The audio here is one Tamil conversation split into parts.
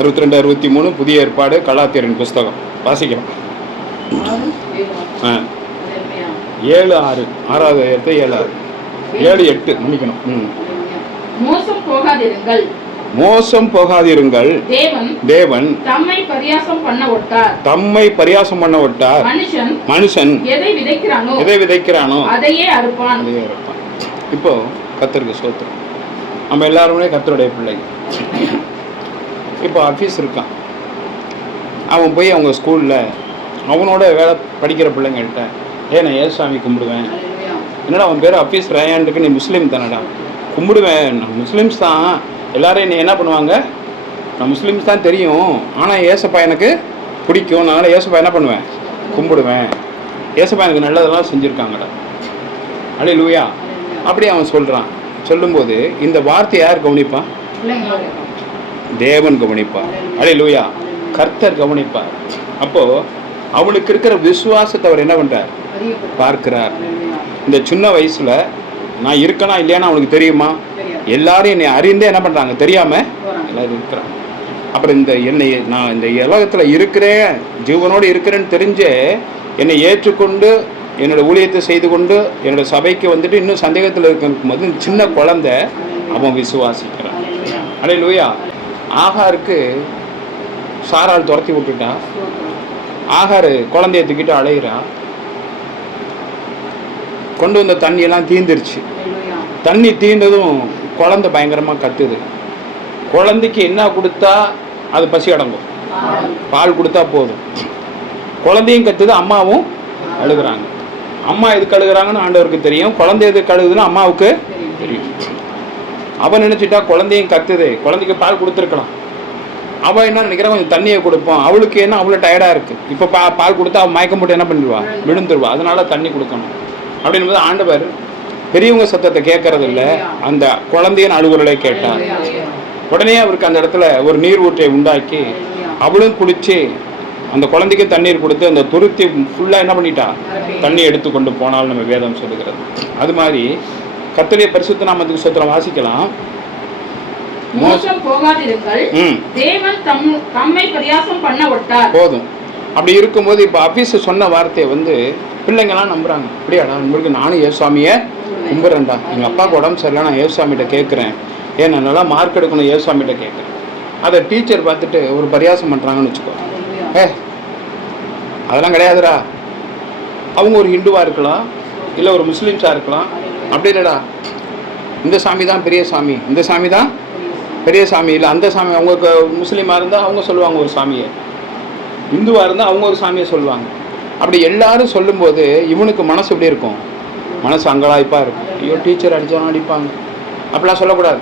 62 63 புதிய ஏற்பாடு கலாத்தியரின் புஸ்தகம் வாசிக்கலாம். 7 6 6வது ஏற்று 7 6 7 8 மன்னிக்கணும். மோசம் போகாதிருங்கள். தேவன் தம்மை பரியாசம் பண்ண ஒட்டார். மனுஷன் எதை விதைக்கிறானோ அதையே அறுப்பான். இப்போ கர்த்தருக்கு ஸ்தோத்திரம். நம்ம எல்லாருமே கர்த்தருடைய பிள்ளை. இப்போ ஆஃபீஸ் இருக்கான், அவன் போய் அவங்க ஸ்கூலில் அவனோட வேலை படிக்கிற பிள்ளைங்கள்ட்ட நான் ஏசுசாமி கும்பிடுவேன். என்னடா அவன் பேர் ஆஃபீஸ் ரயான்ருக்கு, நீ முஸ்லீம் தானடா? கும்பிடுவேன், நான் முஸ்லீம்ஸ் தான். எல்லோரும் என்னை என்ன பண்ணுவாங்க, நான் முஸ்லீம்ஸ் தான் தெரியும், ஆனால் ஏசப்பா எனக்கு பிடிக்கும், அதனால் ஏசப்பா என்ன பண்ணுவேன், கும்பிடுவேன். ஏசப்பா எனக்கு நல்லதெல்லாம் செஞ்சுருக்காங்கடா, அல்லேலூயா. அப்படி அவன் சொல்கிறான். சொல்லும்போது இந்த வார்த்தை யார் கவனிப்பான்? தேவன் கவனிப்பார். அல்லேலூயா. கர்த்தர் கவனிப்பார். அப்போது அவனுக்கு இருக்கிற விசுவாசத்தை அவர் என்ன பண்ணுறார், பார்க்கிறார். இந்த சின்ன வயசில் நான் இருக்கனா இல்லையான்னு அவனுக்கு தெரியுமா? எல்லாரும் என்னை அறிந்தே என்ன பண்ணுறாங்க, தெரியாமல் எல்லாரும் இருக்கிறாங்க. அப்புறம் நான் இந்த உலகத்தில் இருக்கிறேன், ஜீவனோடு இருக்கிறேன்னு தெரிஞ்சு என்னை ஏற்றுக்கொண்டு என்னோட ஊழியத்தை செய்து கொண்டு என்னோட சபைக்கு வந்துட்டு இன்னும் சந்தேகத்தில் இருக்கும்போது சின்ன குழந்தை அவன் விசுவாசிக்கிறான். அல்லேலூயா. ஆகாருக்கு சாரால் துரத்தி விட்டுட்டான். ஆகாரு குழந்தைய தூக்கிட்டு அழைகிறான். கொண்டு வந்த தண்ணியெல்லாம் தீந்துருச்சு. தண்ணி தீர்ந்ததும் குழந்தை பயங்கரமாக கத்துது. குழந்தைக்கு என்ன கொடுத்தா அது பசி அடங்கும்? பால் கொடுத்தா போதும். குழந்தையும் கத்துது, அம்மாவும் அழுகுறாங்க. அம்மா எதுக்கு அழுகுறாங்கன்னு ஆண்டவருக்கு தெரியும், குழந்தை எதுக்கு அழுகுதுன்னு அம்மாவுக்கு தெரியும். அவன் நினச்சிட்டா குழந்தையும் கத்துது, குழந்தைக்கு பால் கொடுத்துருக்கலாம். அவள் என்ன நினைக்கிறா, கொஞ்சம் தண்ணியை கொடுப்போம். அவளுக்கு என்ன அவ்வளோ டயர்டாக இருக்குது, இப்போ பால் கொடுத்தா அவள் மயக்கம் போட்டு என்ன பண்ணிடுவா, விழுந்துருவா. அதனால தண்ணி கொடுக்கணும் அப்படின்போது ஆண்டவர் பெரியவங்க சத்தத்தை கேட்கறது இல்லை, அந்த குழந்தையின் அழுகுறலை கேட்டார். உடனே அவருக்கு அந்த இடத்துல ஒரு நீர் ஊற்றை உண்டாக்கி அவளும் குளிச்சு அந்த குழந்தைக்கு தண்ணீர் கொடுத்து அந்த துருத்தி ஃபுல்லாக என்ன பண்ணிட்டா, தண்ணி எடுத்து கொண்டு போனால் நம்ம வேதம் சொல்லுகிறது. அது மாதிரி கர்த்தருடைய பரிசுத்த நாமத்துக்கு ஸ்தோத்திரம். வாசிக்கலாம். மோசம் போகாதிருங்கள், தேவன் தம்மை பரியாசம் பண்ண ஒட்டார். போதும். அப்படி இருக்கும்போது இப்போ ஆஃபீஸ் சொன்ன வார்த்தையை பிள்ளைங்கள்லாம் நம்புறாங்க. அப்படியாடா, உங்களுக்கு நானும் ஏசுசாமியை கும்பிட்றேன்டா, எங்கள் அப்பாவுக்கு உடம்பு சரியில்லை, நான் ஏசுசாமிகிட்ட கேட்குறேன், நான் நல்லா மார்க் எடுக்கணும், ஏசுசாமிகிட்ட கேட்குறேன். அதை டீச்சர் பார்த்துட்டு ஒரு பரியாசம் பண்ணுறாங்கன்னு வச்சுக்கோ. அதெல்லாம் கிடையாதுடா, அவங்க ஒரு ஹிந்துவாக இருக்கலாம், இல்லை ஒரு முஸ்லீம்ஸாக இருக்கலாம். அப்படி இல்லைடா, இந்த சாமி தான் பெரிய சாமி, இந்த சாமி தான் பெரிய சாமி, இல்லை அந்த சாமி. அவங்க முஸ்லீமாக இருந்தால் அவங்க சொல்லுவாங்க ஒரு சாமியை, இந்துவாக இருந்தால் அவங்க ஒரு சாமியை சொல்லுவாங்க. அப்படி எல்லாரும் சொல்லும்போது இவனுக்கு மனசு எப்படி இருக்கும், மனசு அங்கலாய்ப்பாக இருக்கும். ஐயோ டீச்சர் அடித்தாலும் அடிப்பாங்க, அப்படிலாம் சொல்லக்கூடாது.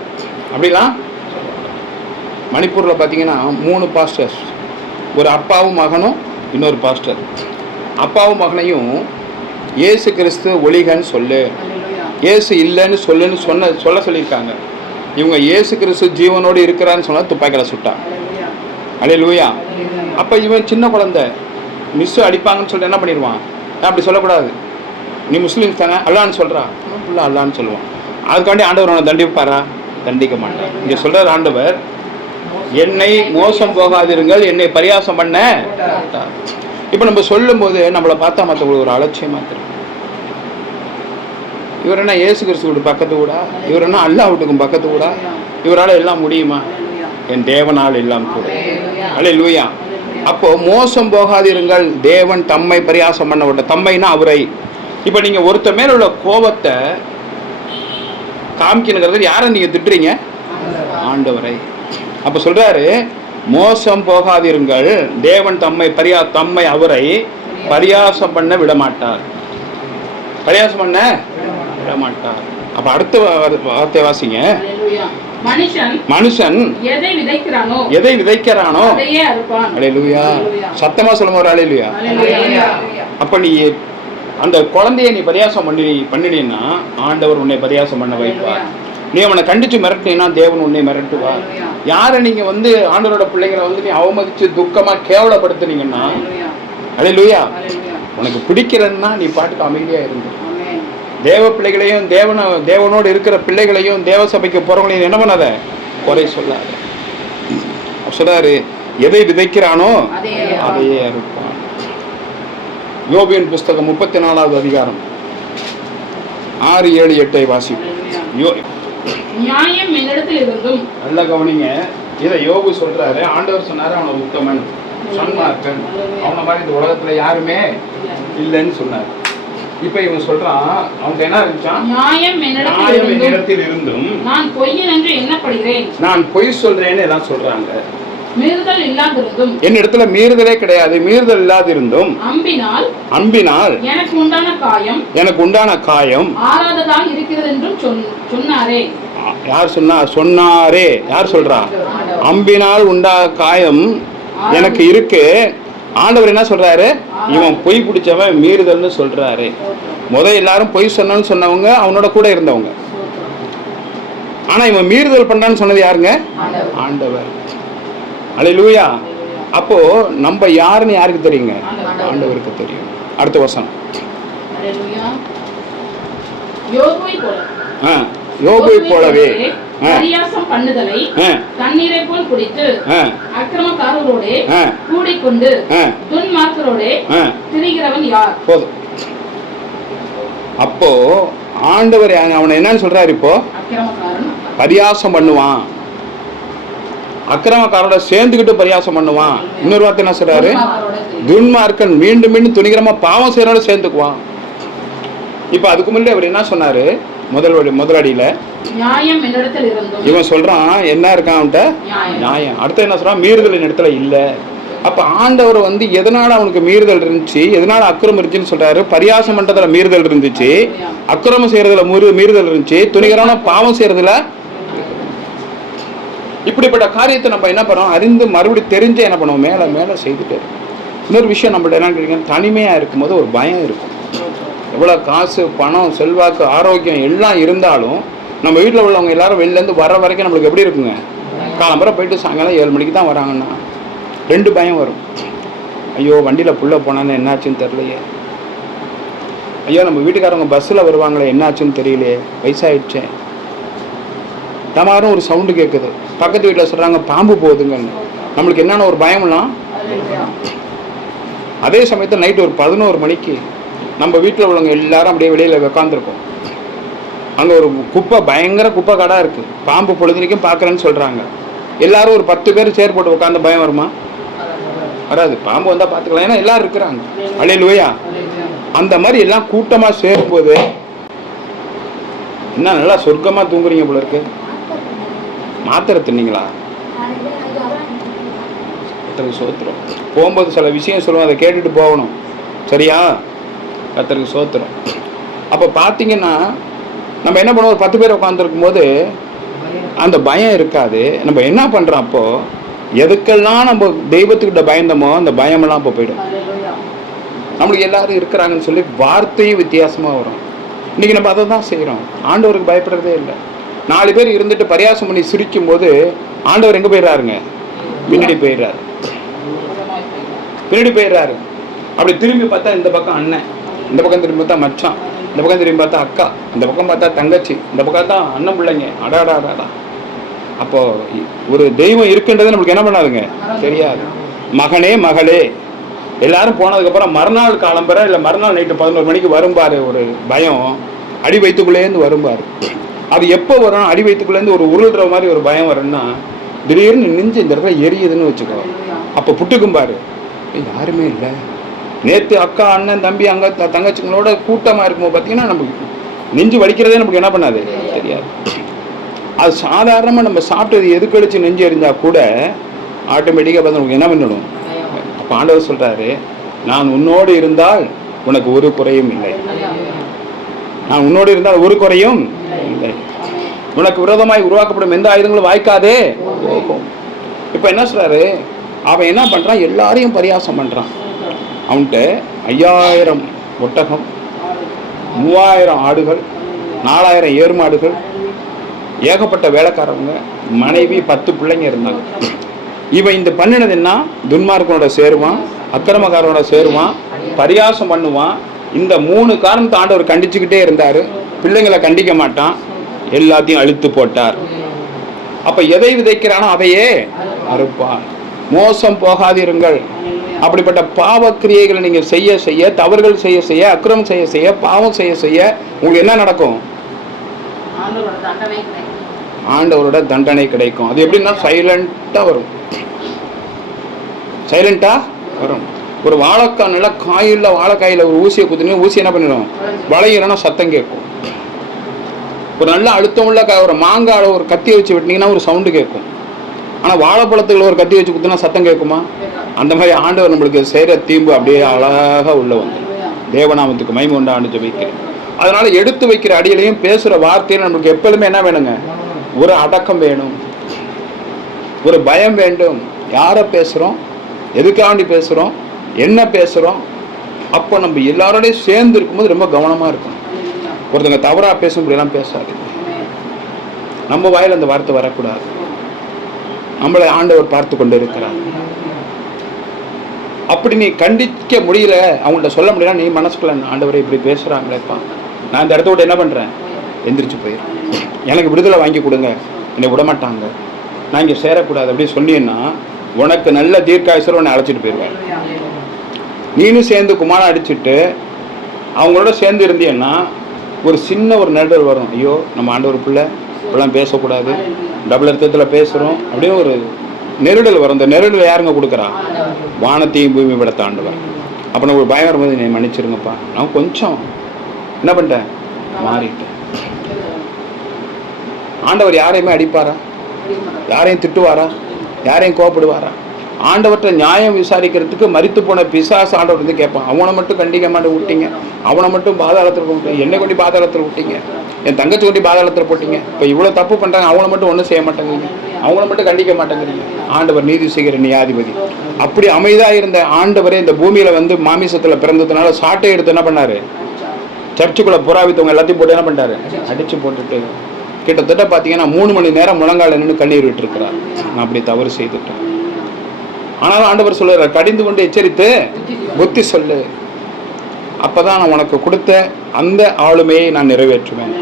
அப்படிலாம் மணிப்பூரில் பார்த்தீங்கன்னா 3 பாஸ்டர்ஸ், ஒரு அப்பாவும் மகனும் இன்னொரு பாஸ்டர். அப்பாவும் மகனையும் இயேசு கிறிஸ்து ஒளிகன்னு சொல்லு, இயேசு இல்லைன்னு சொல்ல சொல்லியிருக்காங்க. இவங்க இயேசு கிறிஸ்து ஜீவனோடு இருக்கிறான்னு சொன்னால் துப்பாக்கியில் சுட்டான். அல்லேலூயா. அப்போ இவன் சின்ன குழந்தை, மிஸ்ஸு அடிப்பாங்கன்னு சொல்லிட்டு என்ன பண்ணிடுவான், அப்படி சொல்லக்கூடாது, நீ முஸ்லீம்ஸ் தானே, அல்லான்னு சொல்கிறா, ஃபுல்லாக அல்லான்னு சொல்லுவான். அதுக்காண்டி ஆண்டவர் அவனை தண்டிப்பாரா? தண்டிக்க மாட்டார். இங்கே சொல்கிறார் ஆண்டவர், என்னை மோசம் போகாதிருங்கள், என்னை பரியாசம் பண்ண. இப்போ நம்ம சொல்லும்போது நம்மளை பார்த்தா மற்றவங்களுக்கு ஒரு அலட்சியமாக தெரியும். இவர் என்ன இயேசு கிறிஸ்துவோட பக்கத்து கூட, இவர் என்ன அல்லா வீட்டுக்கும் பக்கத்து கூட, இவரால் எல்லாம் முடியுமா? என் தேவனால் எல்லாம் கூட. அல்லேலூயா. அப்போ மோசம் போகாதிருங்கள், தேவன் தம்மை பரியாசம் பண்ண விட்ட. தம்மைனா அவரை. இப்போ நீங்கள் ஒருத்த மேல உள்ள கோபத்தை காமிக்கணுங்கிறது யாரை நீங்கள் திட்டுறீங்க? ஆண்டவரை. அப்போ சொல்றாரு, மோசம் போகாதிருங்கள், தேவன் தம்மை அவரை பரியாசம் பண்ண விட மாட்டார். பரியாசம் பண்ண விட மாட்டார். அப்ப அடுத்த வார்த்தை வாசிங்க. மனுஷன் எதை விதைக்கிறானோ அதையே அறுப்பான். அல்லேலூயா. சத்தமா சொல்லுங்க ஒரு அல்லேலூயா. அப்ப நீ அந்த குழந்தைய நீ பரியாசம் பண்ணினீன்னா ஆண்டவர் உன்னை பரியாசம் பண்ண வைப்பார். நீ அவனை கண்டிச்சு மிரட்டினா தேவன் உன்னை மிரட்டுவார். யாரை நீங்க ஆண்டவரோட பிள்ளைங்களை நீ அவமதிச்சு துக்கமா கேவலப்படுத்துனீங்கன்னா, அல்லேலூயா, உனக்கு பிடிக்கிறன்னா நீ பாட்டுக்கு அமைதியா இருந்து தேவ பிள்ளைகளையும் தேவனோடு இருக்கிற பிள்ளைகளையும் தேவ சபைக்கு போறவங்களையும் என்ன பண்ணாத, குறை சொல்லாத. சொல்றாரு, எதை விதைக்கிறானோ அதையே அறுப்பான். யோபின் புஸ்தகம் 34வது அதிகாரம் 6, 7, 8 வாசிப்போம். நியாயம் என்னிடத்தில் இருந்தும். நல்ல கவனிங்க, இதை யோபு சொல்றாரு. ஆண்டவர் சொன்னாரு அவனை உத்தமன், சன்மார்க்கன், அவனை மாதிரி இந்த உலகத்துல யாருமே இல்லைன்னு சொன்னார். இப்ப இவன் சொல்றான், அவனுக்கு என்ன இருந்துச்சான்? நியாயம் என்னிடத்தில் இருந்தும் நான் பொய்யன் என்று எண்ணப்படுகிறேன். நான் பொய் சொல்றேன்னு எல்லாம் சொல்றாங்க. மீறுதல் இல்லாதிருந்தும், என்னிடத்துல மீறுதலே கிடையாது, மீறுதல் இல்லாதிருந்தும் அன்பினால் எனக்கு உண்டான காயம் ஆறாததாக இருக்கிறது என்றும் சொன்னாரே. யார் சொன்னாரே? யார் சொல்றா? அம்பினால் உண்டா காயம் எனக்கு இருக்கு. ஆண்டவர் என்ன சொல்றாரு? இவன் பொய் பிடிச்சவன், மீறுதல்னு சொல்றாரு. எல்லாரும் பொய் சொன்னவங்க அவனோட கூட இருந்தவங்க. ஆனா இவன் மீறுதல் பண்றான்னு சொன்னது யாருங்க? ஆண்டவர். அல்லேலூயா. அப்போ நம்ம யாருன்னு யாருக்கு தெரியுங்க? ஆண்டவருக்கு தெரியும். அடுத்த வசனம். யோபை போலவே பரியாசம் பண்ணுதலை தண்ணீரை போல் குடித்து அக்கிரமக்காரரோட கூடிக்கொண்டு துன்மார்க்கரோட திரிகிறவன் யார்? போதும். அப்போ ஆண்டவர் அவனை என்னன்னு சொல்றாரு? இப்போ பரியாசம் பண்ணுவான், அக்கிரமக்காரோட சேர்ந்துக்கிட்டு பரியாசம் பண்ணுவான். இன்னொரு வார்த்தை என்ன சொல்றாரு? துன்மார்க்கன் மீண்டும் மீண்டும் துணிகரமா பாவம் செய்யறோட சேர்ந்துக்குவான். இப்ப அதுக்கு முன்னாடி அவர் என்ன சொன்னாரு? முதல் அடியில இவன் சொல்றான் என்ன இருக்கான் அவன்கிட்ட? நியாயம். அடுத்து என்ன சொல்றான்? மீறுதல் இடத்துல இல்ல. அப்ப ஆண்டவர் எதனால அவனுக்கு மீறுதல் இருந்துச்சு, எதனால அக்கிரமம் இருந்துச்சுன்னு சொல்றாரு. பரியாசம் பண்றதுல மீறுதல் இருந்துச்சு, அக்கிரமம் செய்யறதுல மீறுதல் இருந்துச்சு, துணிகரமான பாவம் செய்யறதுல. இப்படிப்பட்ட காரியத்தை நம்ம என்ன பண்ணோம்? அறிந்து மறுபடியும் தெரிஞ்சு என்ன பண்ணுவோம்? மேலே மேலே செய்துட்டு. இன்னொரு விஷயம் நம்மள்ட்ட என்ன கேட்குறீங்க? தனிமையாக இருக்கும்போது ஒரு பயம் இருக்கும். எவ்வளோ காசு, பணம், செல்வாக்கு, ஆரோக்கியம் எல்லாம் இருந்தாலும் நம்ம வீட்டில் உள்ளவங்க எல்லாரும் வெளிலேருந்து வர வரைக்கும் நம்மளுக்கு எப்படி இருக்குங்க? காலம்பரை போயிட்டு சாயங்காலம் 7 மணிக்கு தான் வராங்கன்னா 2 பயம் வரும். ஐயோ வண்டியில் புள்ள போனான்னு என்னாச்சுன்னு தெரியலையே, ஐயோ நம்ம வீட்டுக்காரவங்க பஸ்ஸில் வருவாங்களே என்னாச்சுன்னு தெரியலையே, வயசாகிடுச்சேன். டமாரும் ஒரு சவுண்டு கேட்குது, பக்கத்து வீட்டில் சொல்கிறாங்க பாம்பு போகுதுங்கன்னு. நம்மளுக்கு என்னென்ன ஒரு பயம்லாம். அதே சமயத்தில் நைட்டு ஒரு 11 மணிக்கு நம்ம வீட்டில் உள்ளவங்க எல்லாரும் அப்படியே வெளியில் உட்காந்துருக்கோம். அங்கே ஒரு பயங்கர குப்பை காடாக இருக்குது, பாம்பு பொழுதுனைக்கும் பார்க்குறேன்னு சொல்கிறாங்க. எல்லாரும் ஒரு 10 பேர் சேர் போட்டு உட்காந்து பயம் வருமா? வராது. பாம்பு வந்தால் பார்த்துக்கலாம், ஏன்னா எல்லாரும் இருக்கிறாங்க. அல்லேலூயா. அந்த மாதிரி எல்லாம் கூட்டமாக சேரும்போது என்ன நல்லா சொர்க்கமாக தூங்குறீங்க போல இருக்கு. மாத்திரை தின்னீங்களா? கர்த்தருக்கு சோத்திரம். போகும்போது சில விஷயம் சொல்லுவோம், அதை கேட்டுட்டு போகணும். சரியா? கர்த்தருக்கு சோத்திரம். அப்போ பார்த்தீங்கன்னா நம்ம என்ன பண்ணுவோம்? 10 பேர் உட்காந்துருக்கும் போது அந்த பயம் இருக்காது. நம்ம என்ன பண்ணுறோம்? அப்போது எதுக்கெல்லாம் நம்ம தெய்வத்துக்கிட்ட பயந்தோமோ அந்த பயமெல்லாம் இப்போ போயிடும். நம்மளுக்கு எல்லாரும் இருக்கிறாங்கன்னு சொல்லி வார்த்தையும் வித்தியாசமாக வரும். இன்றைக்கி நம்ம அதை தான் செய்கிறோம். ஆண்டவருக்கு பயப்படுறதே இல்லை. 4 பேர் இருந்துட்டு பரியாசம் பண்ணி சிரிக்கும் போது ஆண்டவர் எங்கே போயிடுறாருங்க? பின்னாடி போயிடுறாரு. அப்படி திரும்பி பார்த்தா இந்த பக்கம் அண்ணன், இந்த பக்கம் திரும்பி பார்த்தா மச்சான், இந்த பக்கம் திரும்பி பார்த்தா அக்கா, இந்த பக்கம் பார்த்தா தங்கச்சி, இந்த பக்கம் தான் அண்ணன் பிள்ளைங்க. அடாடாடாடா. அப்போ ஒரு தெய்வம் இருக்குன்றது நம்மளுக்கு என்ன பண்ணாதுங்க? தெரியாது. மகனே மகளே எல்லாரும் போனதுக்கப்புறம் மறுநாள் காலம்பரை இல்லை மறுநாள் நைட்டு 11 மணிக்கு வரும்பாரு ஒரு பயம், அடி வயிற்றுக்குள்ளேருந்து வரும்பாரு. அது எப்போ வரும்? அடி வயிற்றுக்குள்ளேருந்து ஒரு உருள்ற மாதிரி ஒரு பயம் வரும்னா திடீர்னு நெஞ்சு இந்த இடத்துல எரியுதுன்னு வச்சுக்கோ. அப்போ புட்டுக்கும் பாரு, யாருமே இல்லை. நேற்று அக்கா, அண்ணன், தம்பி, அங்கே தங்கச்சிங்களோட கூட்டமாக இருக்கும்போது பார்த்தீங்கன்னா நமக்கு நெஞ்சு வலிக்கிறதே நமக்கு என்ன பண்ணாது? தெரியாது. அது சாதாரணமாக நம்ம சாப்பிட்டது எது கழிச்சு நெஞ்சு எரிஞ்சால் கூட ஆட்டோமேட்டிக்காக பார்த்து நமக்கு என்ன பண்ணிடும்? அப்போ ஆண்டவர் சொல்கிறாரு, நான் உன்னோடு இருந்தால் உனக்கு ஒரு குறையும் இல்லை. நான் உன்னோடு இருந்தால் ஒரு குறையும் இல்லை. உனக்கு விரோதமாய் உருவாக்கப்படும் எந்த ஆயுதங்களும் வாய்க்காதே போகும். இப்போ என்ன சொல்கிறாரு? அவன் என்ன பண்ணுறான்? எல்லாரையும் பரியாசம் பண்ணுறான். அவன்கிட்ட 5000 ஒட்டகம், 3000 ஆடுகள், 4000 ஏர்மாடுகள், ஏகப்பட்ட வேலைக்காரவங்க, மனைவி, 10 பிள்ளைங்க இருந்தாங்க. இவன் இந்த பண்ணினது என்ன? துன்மார்க்கனோட சேருவான், அக்கிரமக்காரனோட சேருவான், பரியாசம் பண்ணுவான். இந்த 3 காரணத்தை ஆண்டவர் கண்டிச்சுக்கிட்டே இருந்தார். பிள்ளைங்களை கண்டிக்க மாட்டான், எல்லாத்தையும் அழித்து போட்டார். அப்போ எதை விதைக்கிறானோ அதையே அறுப்பான். மோசம் போகாதிருங்கள். அப்படிப்பட்ட பாவ கிரியைகளை நீங்க செய்ய செய்ய, தவறுகள் செய்ய செய்ய, அக்கிரமம் செய்ய செய்ய, பாவம் செய்ய செய்ய உங்களுக்கு என்ன நடக்கும்? ஆண்டவரோட தண்டனை கிடைக்கும். அது எப்படின்னா சைலண்டா வரும். சைலண்டா வரும். ஒரு வாழைக்காய் நல்லா காயில்ல வாழைக்காயில ஒரு ஊசியை குத்துனீங்க, ஊசி என்ன பண்ணிடும்? வளையிறனா சத்தம் கேட்கும். ஒரு நல்ல அழுத்தம் உள்ள ஒரு மாங்காய் ஒரு கத்தியை வச்சு விட்டீங்கன்னா ஒரு சவுண்டு கேட்கும். ஆனால் வாழைப்பழத்துக்குள்ள ஒரு கத்தி வச்சு குத்துனா சத்தம் கேட்குமா? அந்த மாதிரி ஆண்டவர் நம்மளுக்கு செய்கிற தீம்பு அப்படியே அழகாக உள்ள வந்து தேவநாமத்துக்கு மகிமை உண்டான்னு ஜெபிக்கிறேன். அதனால எடுத்து வைக்கிற அடியிலையும் பேசுகிற வார்த்தையில நம்மளுக்கு எப்பொழுதுமே என்ன வேணுங்க? ஒரு அடக்கம் வேணும், ஒரு பயம் வேண்டும். யாரை பேசுகிறோம், எதுக்காண்டி பேசுகிறோம், என்ன பேசுகிறோம், அப்போ நம்ம எல்லாரோடையும் சேர்ந்து இருக்கும்போது ரொம்ப கவனமாக இருக்கும். ஒருத்தங்க தவறாக பேசும்படியெல்லாம் பேசாது. நம்ம வாயில் அந்த வார்த்தை வரக்கூடாது. நம்மளை ஆண்டவர் பார்த்து கொண்டு இருக்கிறார். அப்படி நீ கண்டிக்க முடியல, அவங்கள்ட்ட சொல்ல முடியல, நீ மனசுக்குள்ள ஆண்டவரை இப்படி பேசுகிறாங்களேப்பா, நான் இந்த இடத்த விட்டு என்ன பண்ணுறேன், எந்திரிச்சு போயிடுறேன், எனக்கு விடுதலை வாங்கி கொடுங்க, என்னை விடமாட்டாங்க, நான் இங்கே சேரக்கூடாது அப்படின்னு சொன்னீங்கன்னா உனக்கு நல்ல தீர்க்காயுசர் உன்னை அழைச்சிட்டு போயிடுவேன். நீனும் சேர்ந்து குமாரம் அடிச்சுட்டு அவங்களோட சேர்ந்து இருந்தீங்கன்னா ஒரு சின்ன ஒரு நெருடல் வரும். ஐயோ நம்ம ஆண்டவர் பிள்ளை இப்பெல்லாம் பேசக்கூடாது, டபுள் அர்த்தத்தில் பேசுகிறோம் அப்படின்னு ஒரு நெருடல் வரும். இந்த நெருடல் யாருங்க கொடுக்குறா? வானத்தையும் பூமி விட தாண்டவர். அப்போ நம்ம ஒரு பயம் வரும்போது நீ மன்னிச்சிருங்கப்பா, நான் கொஞ்சம் என்ன பண்ணிட்டேன், மாறிட்டேன். ஆண்டவர் யாரையுமே அடிப்பாரா? யாரையும் திட்டுவாரா? யாரையும் கோபப்படுவாரா? ஆண்டவர்கிட்ட நியாயம் விசாரிக்கிறதுக்கு மரித்து போன பிசாசு ஆண்டவர் வந்து கேட்பான். அவனை மட்டும் கண்டிக்க மாட்டேன் விட்டீங்க, அவனை மட்டும் பாதாளத்தில் விட்டீங்க, என்னை கொண்டு பாதாளத்தில் விட்டீங்க, என் தங்கச்சி கொண்டு பாதாளத்தில் போட்டீங்க, இப்போ இவ்வளோ தப்பு பண்ணுறாங்க, அவங்கள மட்டும் ஒன்றும் செய்ய மாட்டேங்கிறீங்க, அவங்கள மட்டும் கண்டிக்க மாட்டேங்கிறீங்க. ஆண்டவர் நீதி செய்கிற நியாயாதிபதி. அப்படி அமைதியாக இருந்த ஆண்டவரே இந்த பூமியில் வந்து மாமிசத்தில் பிறந்ததுனால சாட்டை எடுத்து என்ன பண்ணார்? சர்ச்சுக்குள்ளே புறாவித்தவங்க எல்லாத்தையும் போட்டு என்ன பண்ணிட்டாரு? அடித்து போட்டுட்டு கிட்டத்தட்ட பார்த்தீங்கன்னா 3 மணி நேரம் முழங்கால நின்று கண்ணீர் விட்டுருக்கிறார். நான் அப்படி தவறு செய்துட்டேன். ஆனாலும் ஆண்டவர் சொல்லுறார், கடிந்து கொண்டு எச்சரித்து புத்தி சொல்லு, அப்பதான் நான் உனக்கு கொடுத்த அந்த ஆளுமையை நான் நிறைவேற்றுவேன்.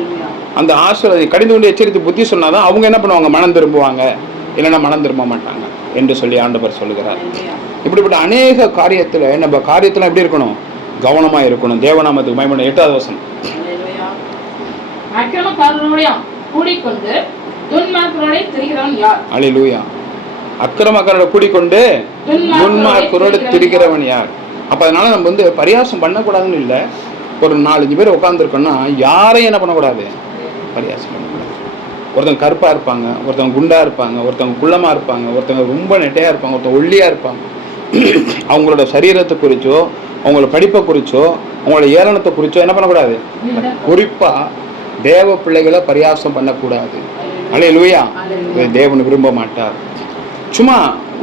அந்த ஆசீர்வாதம் கடிந்து கொண்டு எச்சரித்து புத்தி சொன்னாதான் அவங்க என்ன பண்ணுவாங்க? மனம் திரும்புவாங்க, இல்லைன்னா மனம் திரும்ப மாட்டாங்க என்று சொல்லி ஆண்டவர் சொல்லுகிறார். இப்படிப்பட்ட அநேக காரியத்தில் நம்ம காரியத்தில் எப்படி இருக்கணும்? கவனமாக இருக்கணும். தேவநாமத்துக்கு மகிமை. 8வது வசனம். கூடிக்கொண்டு துன்மார்க்கரோடே திரிகிறவன் யார்? அல்லேலூயா. அக்கிரமக்காரரோட கூடிக்கொண்டு துன்மார்க்கரோடு திரிகிறவன் யார்? அப்போ அதனால நம்ம வந்து பரியாசம் பண்ணக்கூடாதுன்னு இல்லை. ஒரு 4-5 பேர் உட்காந்துருக்கோன்னா யாரையும் என்ன பண்ணக்கூடாது? பரியாசம் பண்ணக்கூடாது. ஒருத்தவங்க கருப்பாக இருப்பாங்க, ஒருத்தவங்க குண்டாக இருப்பாங்க, ஒருத்தவங்க குள்ளமாக இருப்பாங்க, ஒருத்தவங்க ரொம்ப நெட்டையாக இருப்பாங்க, ஒருத்தவங்க ஒல்லியாக இருப்பாங்க. அவங்களோட சரீரத்தை குறிச்சோ, அவங்களோட படிப்பை குறிச்சோ, அவங்களோட ஏளனத்தை குறிச்சோ என்ன பண்ணக்கூடாது? குறிப்பாக தேவ பிள்ளைகளை பரியாசம் பண்ணக்கூடாது. அல்லேலூயா. தேவன் விரும்ப மாட்டார். சும்மா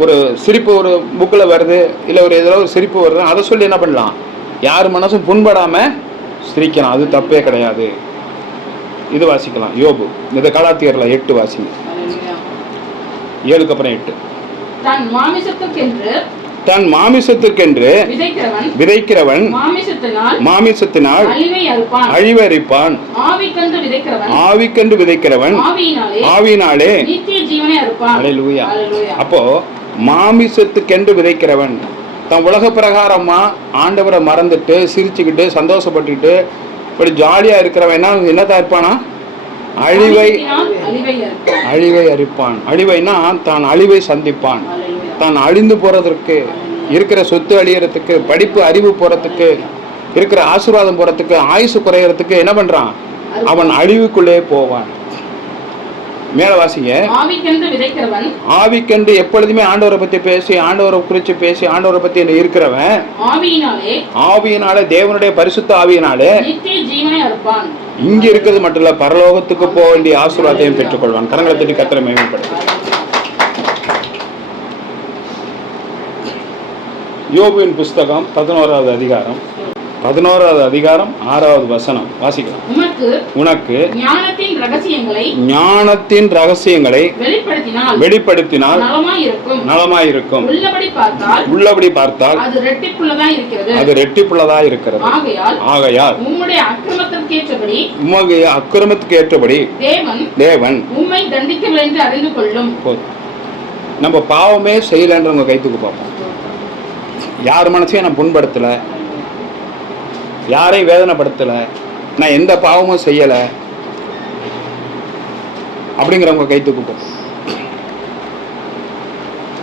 ஒரு சிரிப்பு ஒரு புக்கில் வருது, இல்லை ஒரு இதில் ஒரு சிரிப்பு வருது, அதை சொல்லி என்ன பண்ணலாம்? யார் மனசும் புண்படாமல் சிரிக்கலாம், அது தப்பே கிடையாது. இது வாசிக்கலாம். யோபு, இந்த கலாத்தியர்ல 8 வாசிங்க. 7க்கு அப்புறம் 8. தன் மாமிசத்துக்கென்று விதைக்கிறவன் மாமிசத்தினால் அழிவை அறுப்பான். ஆவிக்கென்று விதைக்கிறவன் ஆவியினாலே அல்லேலூயா. அப்போ மாமிசத்துக்கென்று விதைக்கிறவன் தன் உலக பிரகாரமா ஆண்டவரை மறந்துட்டு சிரிச்சுக்கிட்டு சந்தோஷப்பட்டுக்கிட்டு இப்படி ஜாலியா இருக்கிறவன் என்னதான் இருப்பானா? அழிவை அறுப்பான். அழிவைனா தான் அழிவை சந்திப்பான். தான் அழிந்து போறதற்கு, இருக்கிற சொத்து அழியறதுக்கு, படிப்பு அறிவு போறதுக்கு, இருக்கிற ஆசீர்வாதம் போறதுக்கு, ஆயுசு குறையறதுக்கு என்ன பண்றான்? அவன் அழிவுக்குள்ளே போவான். மேல வாசிங்க. ஆவிக்கென்று எப்பொழுதுமே ஆண்டவரை பத்தி பேசி, ஆண்டவரை குறிச்சு பேசி, ஆண்டவரை பத்தி இருக்கிறவன் ஆவியினாலே, தேவனுடைய பரிசுத்த ஆவியினாலே இங்க இருக்கிறது மட்டும் இல்ல, பரலோகத்துக்கு போக வேண்டிய ஆசீர்வாதத்தையும் பெற்றுக்கொள்வான். கரங்களை தட்டி கர்த்தரை மகிமைப்படுத்து. யோபுவின் புஸ்தகம் 11வது அதிகாரம் 6வது வசனம் வாசிக்கலாம். உனக்கு ஞானத்தின் ரகசியங்களை வெளிப்படுத்தினால் நலமாயிருக்கும். உள்ளபடி பார்த்தால் அது ரெட்டிப்புள்ளதா இருக்கிறது. ஆகையால் உம்முடைய அக்கிரமத்துக்கு ஏற்றபடி தேவன் உம்மை தண்டிக்கவில்லை என்று அறிந்து கொள்ளும். நம்ம பாவமே செய்யலைன்றவங்க கைத்துக்கு பார்ப்போம். யார் மனசையும் நான் புண்படுத்தலை, யாரையும் வேதனைப்படுத்தலை, நான் எந்த பாவமும் செய்யலை அப்படிங்கிறவங்க கைத்துக்கு பார்ப்போம்.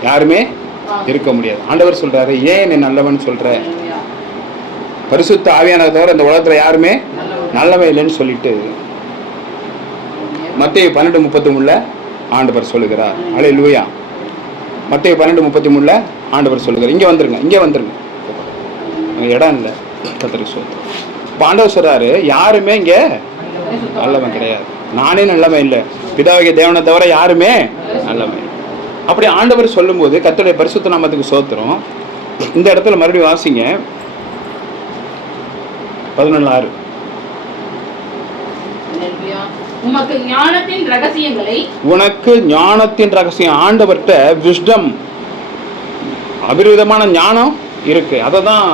யாருமே இருக்க முடியாது. ஆண்டவர் சொல்றாரு, ஏன் நீ நல்லவன் சொல்ற? பரிசுத்த ஆவியானதை தவிர இந்த உலகத்துல யாருமே நல்லவன் இல்லைன்னு சொல்லிட்டு மத்தேயு 12:33 ஆண்டவர் சொல்லுகிறார். அல்லேலூயா. மத்தேயு 12:33 ஆண்டவர் சொல்லுகிறார். இங்க வந்துருங்க. இடம் இல்லை. கர்த்தருக்கு ஸ்தோத்திரம். இப்போ ஆண்டவர் சொல்றாரு, யாருமே இங்க நல்லவன் கிடையாது. நானே நல்லவன் இல்லை, பிதாவாகிய தேவனை தவிர யாருமே நல்லவன். அப்படி ஆண்டவர் சொல்லும்போது கர்த்தருடைய பரிசுத்த நாமத்துக்கு ஸ்தோத்திரம். இந்த இடத்துல மறுபடியும் வாசிங்க 11:6. உனக்கு ஞானத்தின் ரகசியம், ஆண்டவர்கிட்ட விஸ்டம், அபிரிவிதமான ஞானம் இருக்கு. அதை தான்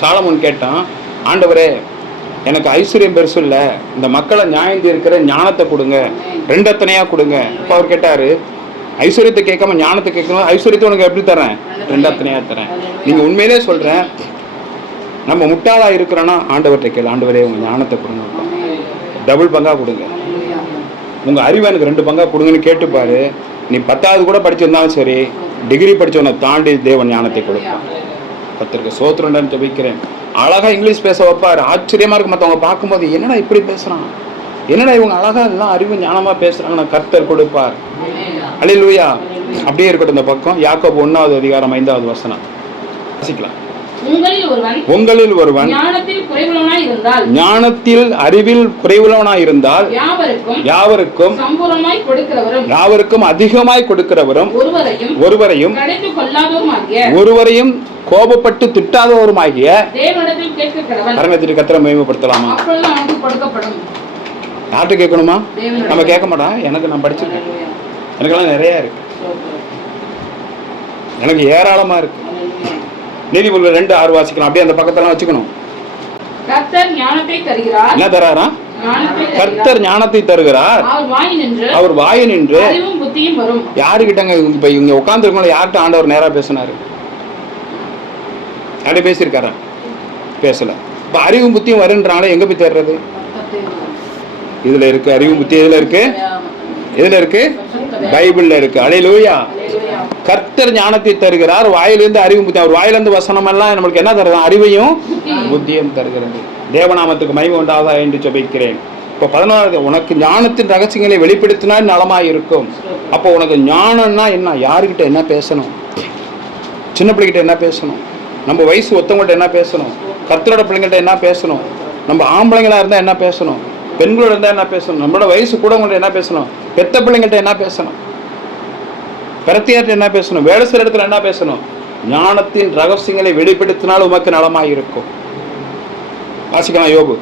சாலமோன் கேட்டான், ஆண்டவரே எனக்கு ஐஸ்வர்யம் பெருசு இல்லை, இந்த மக்களை நியாயம் தீர்க்கிற ஞானத்தை கொடுங்க, 2 அத்தனையா கொடுங்க. இப்போ அவர் கேட்டாரு, ஐஸ்வர்யத்தை கேட்காம ஞானத்தை கேட்கணும், ஐஸ்வர்யத்தை உனக்கு எப்படி தரேன்? 2 அத்தனையா தரேன். நீங்க உண்மையிலே சொல்றேன், நம்ம முட்டாளா இருக்கிறோன்னா ஆண்டவர்கிட்ட கேளு, ஆண்டவரே உங்க ஞானத்தை கொடுங்க, டபுள் பங்கா கொடுங்க, உங்க அறிவை எனக்கு 2 பங்கா கொடுங்கன்னு கேட்டுப்பாரு. நீ 10வது கூட படிச்சிருந்தாலும் சரி, டிகிரி படிச்சவனை தாண்டி தேவன் ஞானத்தை கொடுப்பான். கர்த்தருக்கு ஸ்தோத்திரம்னு ஜெபிக்கிறேன். அழகா இங்கிலீஷ் பேச வைப்பாரு. ஆச்சரியமா இருக்கு. மற்றவங்க பார்க்கும்போது என்னடா இப்படி பேசுறான், என்னடா இவங்க அழகா எல்லாம் அறிவு ஞானமா பேசுறாங்கன்னா கர்த்தர் கொடுப்பார். அல்லேலூயா. அப்படியே இருக்கட்டும். இந்த பக்கம் யாக்கோபு 1வது அதிகாரம் 5வது வசனம் வாசிக்கலாம். உங்களில் ஒருவன் ஞானத்தில் அறிவில் குறைவுள்ளவனாய் இருந்தால் யாவருக்கும் அதிகமாய் கொடுக்கிறவரும் ஒருவரையும் கோபப்பட்டு திட்டாதவருமாகிய கரங்கத்திற்கு கர்த்தரை மகிமைப்படுத்தலாமா? யார்கிட்ட கேட்கணுமா? நம்ம கேட்க மாட்டோம். நான் படிச்சிருக்கேன், எனக்கெல்லாம் நிறைய இருக்கு, எனக்கு ஏராளமா இருக்கு. நீதிமொழிகள் 2:6 வாசிக்கலாம். அப்படியே அந்த பக்கத்தெல்லாம் வச்சுக்கணும். கர்த்தர் ஞானத்தை தருகிறார். என்ன தராரா? கர்த்தர் ஞானத்தை தருகிறார். அவர் வாயினின்று புத்தியும் வரும். யாருக்கிட்டங்க இப்ப இங்க உட்கார்ந்து இருக்கவங்க யார்கிட்ட ஆண்டவர் நேரா பேசினாரு? அப்படி பேசியிருக்காரா? பேசல. இப்ப அறிவும் புத்தியும் வருன்றால எங்க போய் தேடுறது? இதுல இருக்கு அறிவும் புத்தி. எதுல இருக்கு? பைபிள்ல இருக்கு. அல்லேலூயா. கர்த்தர் ஞானத்தை தருகிறார், வாயிலிருந்து அறிவும் புத்தி. அவர் வாயிலிருந்து வசனம் எல்லாம் நம்மளுக்கு என்ன தருது? அறிவையும் புத்தியும் தருகிறது. தேவநாமத்துக்கு மகிமை உண்டாதா என்று ஜெபிக்கிறேன். இப்போ 11வது, உனக்கு ஞானத்தின் ரகசியங்களை வெளிப்படுத்தினால் நலமாய் இருக்கும். அப்போ உனக்கு ஞானம்னா என்ன? யாருக்கிட்ட என்ன பேசணும்? சின்ன பிள்ளைகிட்ட என்ன பேசணும்? நம்ம வயசு ஒத்தவங்கள்ட்ட என்ன பேசணும்? கர்த்தரோட பிள்ளைங்கள்ட்ட என்ன பேசணும்? நம்ம ஆம்பளைங்களா இருந்தா என்ன பேசணும்? பெண்களோட இருந்தா என்ன பேசணும்? நம்மளோட வயசு கூடவங்கள்ட்ட என்ன பேசணும்? பெத்த பிள்ளைங்கள்ட்ட என்ன பேசணும்? பிரத்தியார்ட்ட என்ன பேசணும்? வேலை செய்யற இடத்துல என்ன பேசணும்? ஞானத்தின் ரகசியங்களை வெளிப்படுத்தினால் உமக்கு நலமாய் இருக்கும். வாசிக்கலாம் யோபு.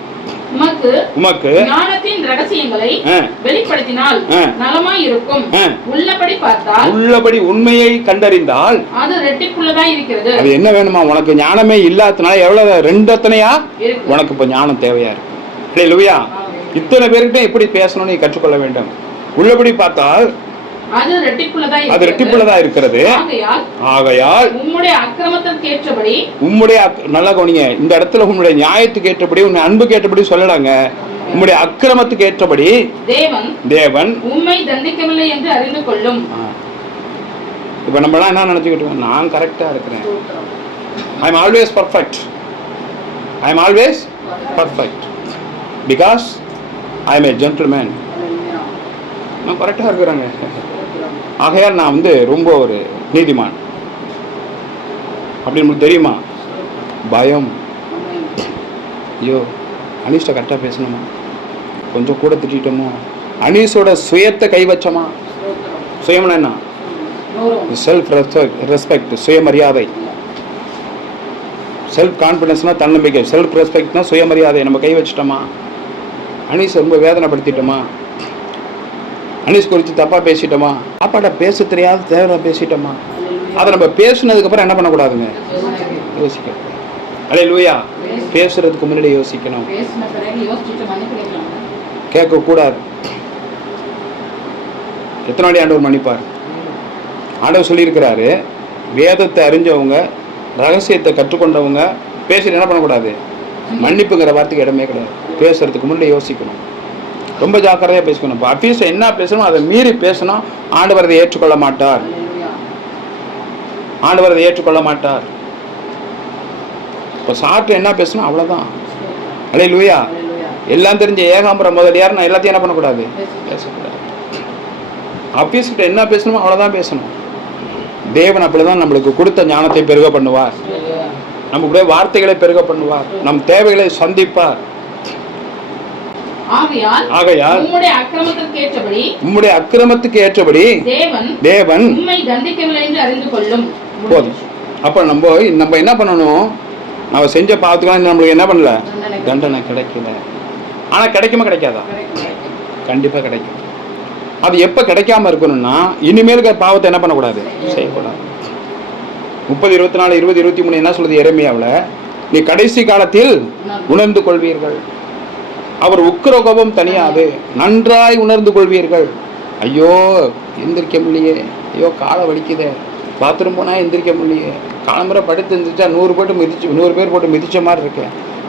உமக்கு ஞானத்தின் ரகசியங்களை வெளிப்படுத்தினால் நலமாய் இருக்கும். உள்ளபடி பார்த்தால், உள்ளபடி உண்மையை கண்டறிந்தால் அது ரெட்டிப்புள்ளதாய் இருக்கிறது. அது என்ன வேணுமா? உனக்கு ஞானமே இல்லாதனால எவ்வளவு 2 அத்தனையா உனக்கு இப்ப ஞானம் தேவையா இருக்கு. அல்லேலூயா. இத்தனை பேர்கிட்ட எப்படி பேசணும்னு நீ கற்றுக்கொள்ள வேண்டும். உள்ளபடி பார்த்தால் அது ரெட்டிப்புள்ளதா இருக்கிறது. ஆகையால் உம்முடைய அக்கிரமத்துக்கு ஏற்றபடி, நல்லா கவனிங்க, இந்த இடத்துல உம்முடைய நியாயத்துக்கு ஏற்றபடி, உன் அன்புக்கு ஏற்றபடி சொல்லலாங்க. உம்முடைய அக்கிரமத்துக்கு ஏற்றபடி தேவன் உம்மை தண்டிக்கவில்லை என்று அறிந்து கொள்ளும். இப்ப நம்ம எல்லாம் என்ன நினைச்சுக்கிட்டு, நான் கரெக்டா இருக்கிறேன், I am always perfect because I am a gentleman. நான் கரெக்டாக இருக்கிறேங்க, ஆகையால் நான் ரொம்ப ஒரு நீதிமான் அப்படின்னு உங்களுக்கு தெரியுமா? பயம். ஐயோ, அனீஷை கரெக்டாக பேசணுமா, கொஞ்சம் கூட திட்டோமோ, அனீஷோட சுயத்தை கை வச்சோமா? சுயம்னா என்ன? செல்ஃப் ரெஸ்பெக்ட், சுயமரியாதை. செல்ஃப் கான்ஃபிடன்ஸ்னா தன்னம்பிக்கை, செல்ஃப் ரெஸ்பெக்ட்னா சுயமரியாதை. நம்ம கை வச்சிட்டோமா? அனீஷ் ரொம்ப வேதனைப்படுத்திட்டோமா? அனீஷ் குறித்து தப்பாக பேசிட்டோமா? அப்பாட்ட பேச தெரியாது தேவை பேசிட்டோமா? அதை நம்ம பேசுனதுக்கப்புறம் என்ன பண்ணக்கூடாதுங்க? யோசிக்க. அல்லேலூயா. பேசுறதுக்கு முன்னாடி யோசிக்கணும், கேட்கக்கூடாது. எத்தனை வாட்டி ஆண்டவர் மன்னிப்பார்? ஆண்டவர் சொல்லியிருக்கிறாரு, வேதத்தை அறிஞ்சவங்க, ரகசியத்தை கற்றுக்கொண்டவங்க பேசுறது என்ன பண்ணக்கூடாது, மன்னிப்புங்கிற வார்த்தைக்கு இடமே கிடையாது. பேசுறதுக்கு முன்னாடி யோசிக்கணும், ரொம்ப ஜாக்கிரதையாக பேசணும். இப்போ அட்லீஸ்ட் என்ன பேசணும் அதை மீறி பேசணும். ஆண்டவர் அதை ஏற்றுக்கொள்ள மாட்டார். ஆண்டவர் அதை ஏற்றுக்கொள்ள மாட்டார். இப்போ சாப்பிட்டு என்ன பேசணும் அவ்வளோதான். அல்லேலூயா. எல்லாம் தெரிஞ்ச ஏகாம்பரம் முதலியார் நான் எல்லாத்தையும் என்ன பண்ணக்கூடாது, பேசக்கூடாது. ஆஃபீஸ்கிட்ட என்ன பேசணுமோ அவ்வளோதான் பேசணும். தேவன் அப்படிதான் நம்மளுக்கு கொடுத்த ஞானத்தை பெருக பண்ணுவார், நம்மளுடைய வார்த்தைகளை பெருக பண்ணுவார், நம் தேவைகளை சந்திப்பார். ஆகையால் உம்முடைய அக்கிரமத்துக்கு ஏற்றபடி தேவன் உம்மை தண்டிக்கவில்லை என்று அறிந்து கொள்ளும். போதும். அப்ப நம்ம என்ன பண்ணணும், நம்ம செஞ்ச பாவத்துக்கெல்லாம் நம்மளுக்கு என்ன பண்ணல, தண்டனை கிடைக்கல. ஆனா கிடைக்குமா கிடைக்காதா? கண்டிப்பா கிடைக்கும். அது எப்ப கிடைக்காம இருக்கணும்னா, இனிமேலுக்கு பாவத்தை என்ன பண்ணக்கூடாது, செய்யக்கூடாது. 30:24, 20:23 என்ன சொல்லுது எரேமியாவில், நீ கடைசி காலத்தில் உணர்ந்து கொள்வீர்கள், அவர் உக்கிர கோபம் தனியாது, நன்றாய் உணர்ந்து கொள்வீர்கள். ஐயோ எந்திரிக்க முடியலையே, ஐயோ காலை வலிக்குதே, பாத்ரூம் போனால் எந்திரிக்க முடியலையே, காலம்புரை படுத்து இருந்துச்சா 100 பேர் போட்டு மிதிச்ச மாதிரி இருக்கு,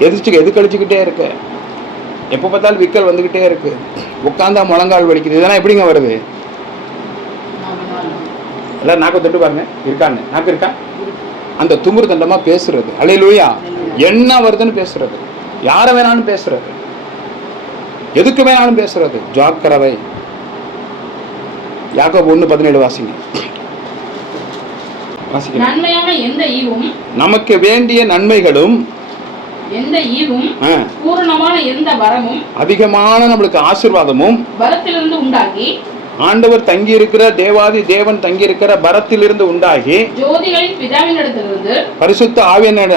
எது கழிச்சுக்கிட்டே இருக்கு, எப்போ பார்த்தாலும் விக்கல் வந்துக்கிட்டே இருக்கு, உட்காந்தா முழங்கால் வலிக்குது. இதெல்லாம் எப்படிங்க வருது? எல்லாம் நாக்கு தொட்டு பாருங்க, இருக்கான்னு நாக்கு இருக்கா? அந்த துமுறு தண்டமாக பேசுறது. அல்லேலூயா. என்ன வருதுன்னு பேசுறது, யாரை வேணாலும் பேசுறது, எதுக்கு வேணாலும் பேசுறது. ஜாக்கிரதை. யாக்கோபு 1:17 வாசிங்க. நன்மையான எந்த ஈவும், நமக்கு வேண்டிய நன்மைகளும், எந்த ஈவும், பூரணமான எந்த வரமும், அதிகமான நம்மளுக்கு ஆசீர்வாதமும் பரத்திலிருந்து உண்டாகி, ஆண்டவர் தங்கி இருக்கிற தேவாதி தேவன் தங்கி இருக்கிற பரத்திலிருந்து உண்டாகி, ஜோதிகளின் பிதாவினிடத்திலிருந்து, பரிசுத்த